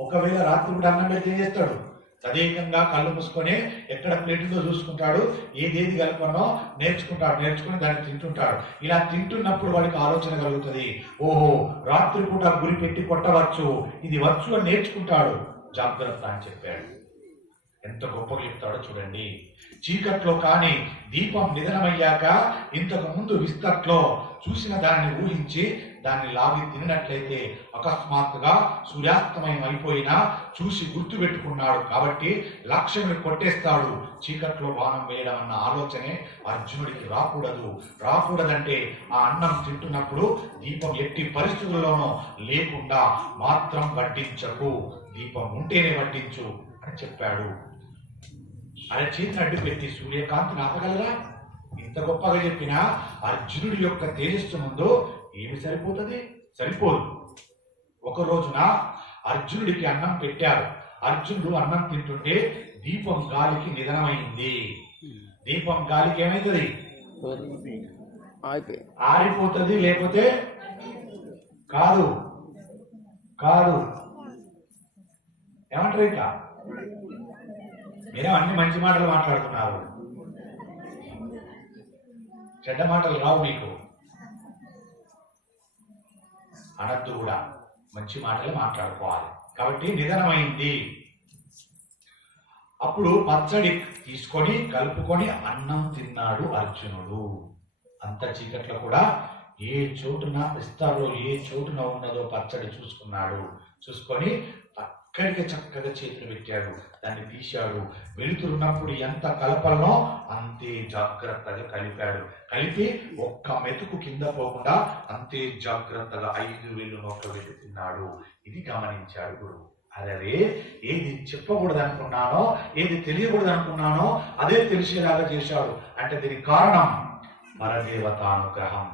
ఒకవేళ రాత్రిపూట అన్నం పెడితే ఏం చేస్తాడు? తదేకంగా కళ్ళు మూసుకొని ఎక్కడ ప్లేటుతో చూసుకుంటాడు, ఏదేది కలపనో నేర్చుకుని దాన్ని తింటుంటాడు. ఇలా తింటున్నప్పుడు వాడికి ఆలోచన కలుగుతుంది, ఓహో రాత్రిపూట గురి పెట్టి కొట్టవచ్చు, ఇది వచ్చు అని నేర్చుకుంటాడు. జాగ్రత్త అని చెప్పాడు. ఎంత గొప్పగా చెప్తాడో చూడండి. చీకట్లో కానీ దీపం నిధనమయ్యాక ఇంతకు ముందు విస్తట్లో చూసిన దానిని ఊహించి దాన్ని లాగి తినట్లయితే అకస్మాత్తుగా సూర్యాస్తమయం అయిపోయినా చూసి గుర్తు పెట్టుకున్నాడు కాబట్టి లక్ష్యం కొట్టేస్తాడు. చీకట్లో బాణం వేయడం అన్న ఆలోచనే అర్జునుడికి రాకూడదంటే ఆ అన్నం తింటున్నప్పుడు దీపం ఎట్టి పరిస్థితుల్లోనూ లేకుండా మాత్రం వడ్డించకు, దీపం ఉంటేనే వడ్డించు అని చెప్పాడు. అలా చేతిని అడ్డు పెట్టి సూర్యకాంతిని ఆపగలరా? ఇంత గొప్పగా చెప్పిన అర్జునుడి యొక్క తేజస్సు ముందు ఏమి సరిపోతుంది? సరిపోదు. ఒక రోజున అర్జునుడికి అన్నం పెట్టారు. అర్జునుడు అన్నం తింటుంటే దీపం గాలికి నిధనమైంది. దీపం గాలికి ఏమైతుంది? ఆరిపోతుంది. లేకపోతే కాదు ఏమంటారు? ఇక మీరే అన్ని మంచి మాటలు మాట్లాడుతున్నారు, చెడ్డ మాటలు రావు మీకు. అనద్దు కూడా, మంచి మాటలు మాట్లాడుకోవాలి. కాబట్టి నిధనమైంది. అప్పుడు పచ్చడి తీసుకొని కలుపుకొని అన్నం తిన్నాడు అర్జునుడు. అంత చీకట్లో కూడా ఏ చోటున విస్తారంలో ఏ చోటున ఉన్నదో పచ్చడి చూసుకొని అక్కడికి చక్కగా చేతులు పెట్టాడు, దాన్ని తీశాడు. వెళుతున్నప్పుడు ఎంత కలపలనో అంతే జాగ్రత్తగా కలిపి ఒక్క మెతుకు కింద పోకుండా అంతే జాగ్రత్తగా 5,000 నోట్లు పెట్టి తిన్నాడు. ఇది గమనించాడు గురువు. అరే ఏది చెప్పకూడదు అనుకున్నానో, ఏది తెలియకూడదు అనుకున్నానో అదే తెలిసేలాగా చేశాడు. అంటే దీనికి కారణం పరదేవతానుగ్రహం.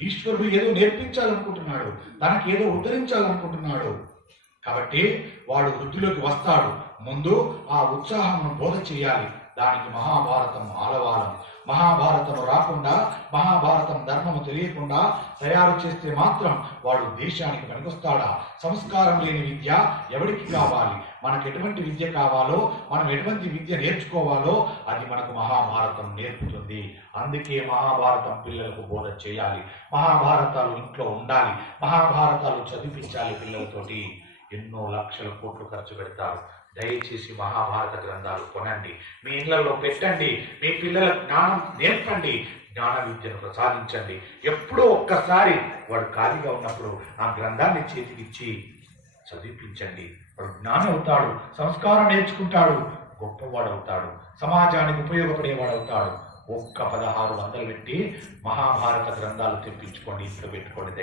ఈశ్వరుడు ఏదో నేర్పించాలనుకుంటున్నాడు, తనకి ఏదో ఉద్ధరించాలనుకుంటున్నాడు. కాబట్టి వాడు వృద్ధిలోకి వస్తాడు. ముందు ఆ ఉత్సాహమును బోధ చేయాలి. దానికి మహాభారతం ఆలవాలం. మహాభారతం రాకుండా, మహాభారతం ధర్మము తెలియకుండా తయారు చేస్తే మాత్రం వాడు దేశానికి పనికొస్తాడా? సంస్కారం లేని విద్య ఎవరికి కావాలి? మనకు ఎటువంటి విద్య కావాలో, మనం ఎటువంటి విద్య నేర్చుకోవాలో అది మనకు మహాభారతం నేర్పుతుంది. అందుకే మహాభారతం పిల్లలకు బోధ చేయాలి. మహాభారతాలు ఇంట్లో ఉండాలి. మహాభారతాలు చదివించాలి పిల్లలతోటి. ఎన్నో లక్షల కోట్లు ఖర్చు పెడతారు. దయచేసి మహాభారత గ్రంథాలు కొనండి, మీ ఇళ్లలో పెట్టండి, మీ పిల్లల జ్ఞానం నేర్పండి, జ్ఞాన విద్యను ప్రసాదించండి. ఎప్పుడో ఒక్కసారి వాడు ఖాళీగా ఉన్నప్పుడు ఆ గ్రంథాన్ని చేతికిచ్చి చదివించండి. వాడు జ్ఞానం అవుతాడు, సంస్కారం నేర్చుకుంటాడు, గొప్పవాడవుతాడు, సమాజానికి ఉపయోగపడేవాడవుతాడు. ఒక్క 1600 పెట్టి మహాభారత గ్రంథాలు తెప్పించుకోండి, ఇంట్లో పెట్టుకోండి.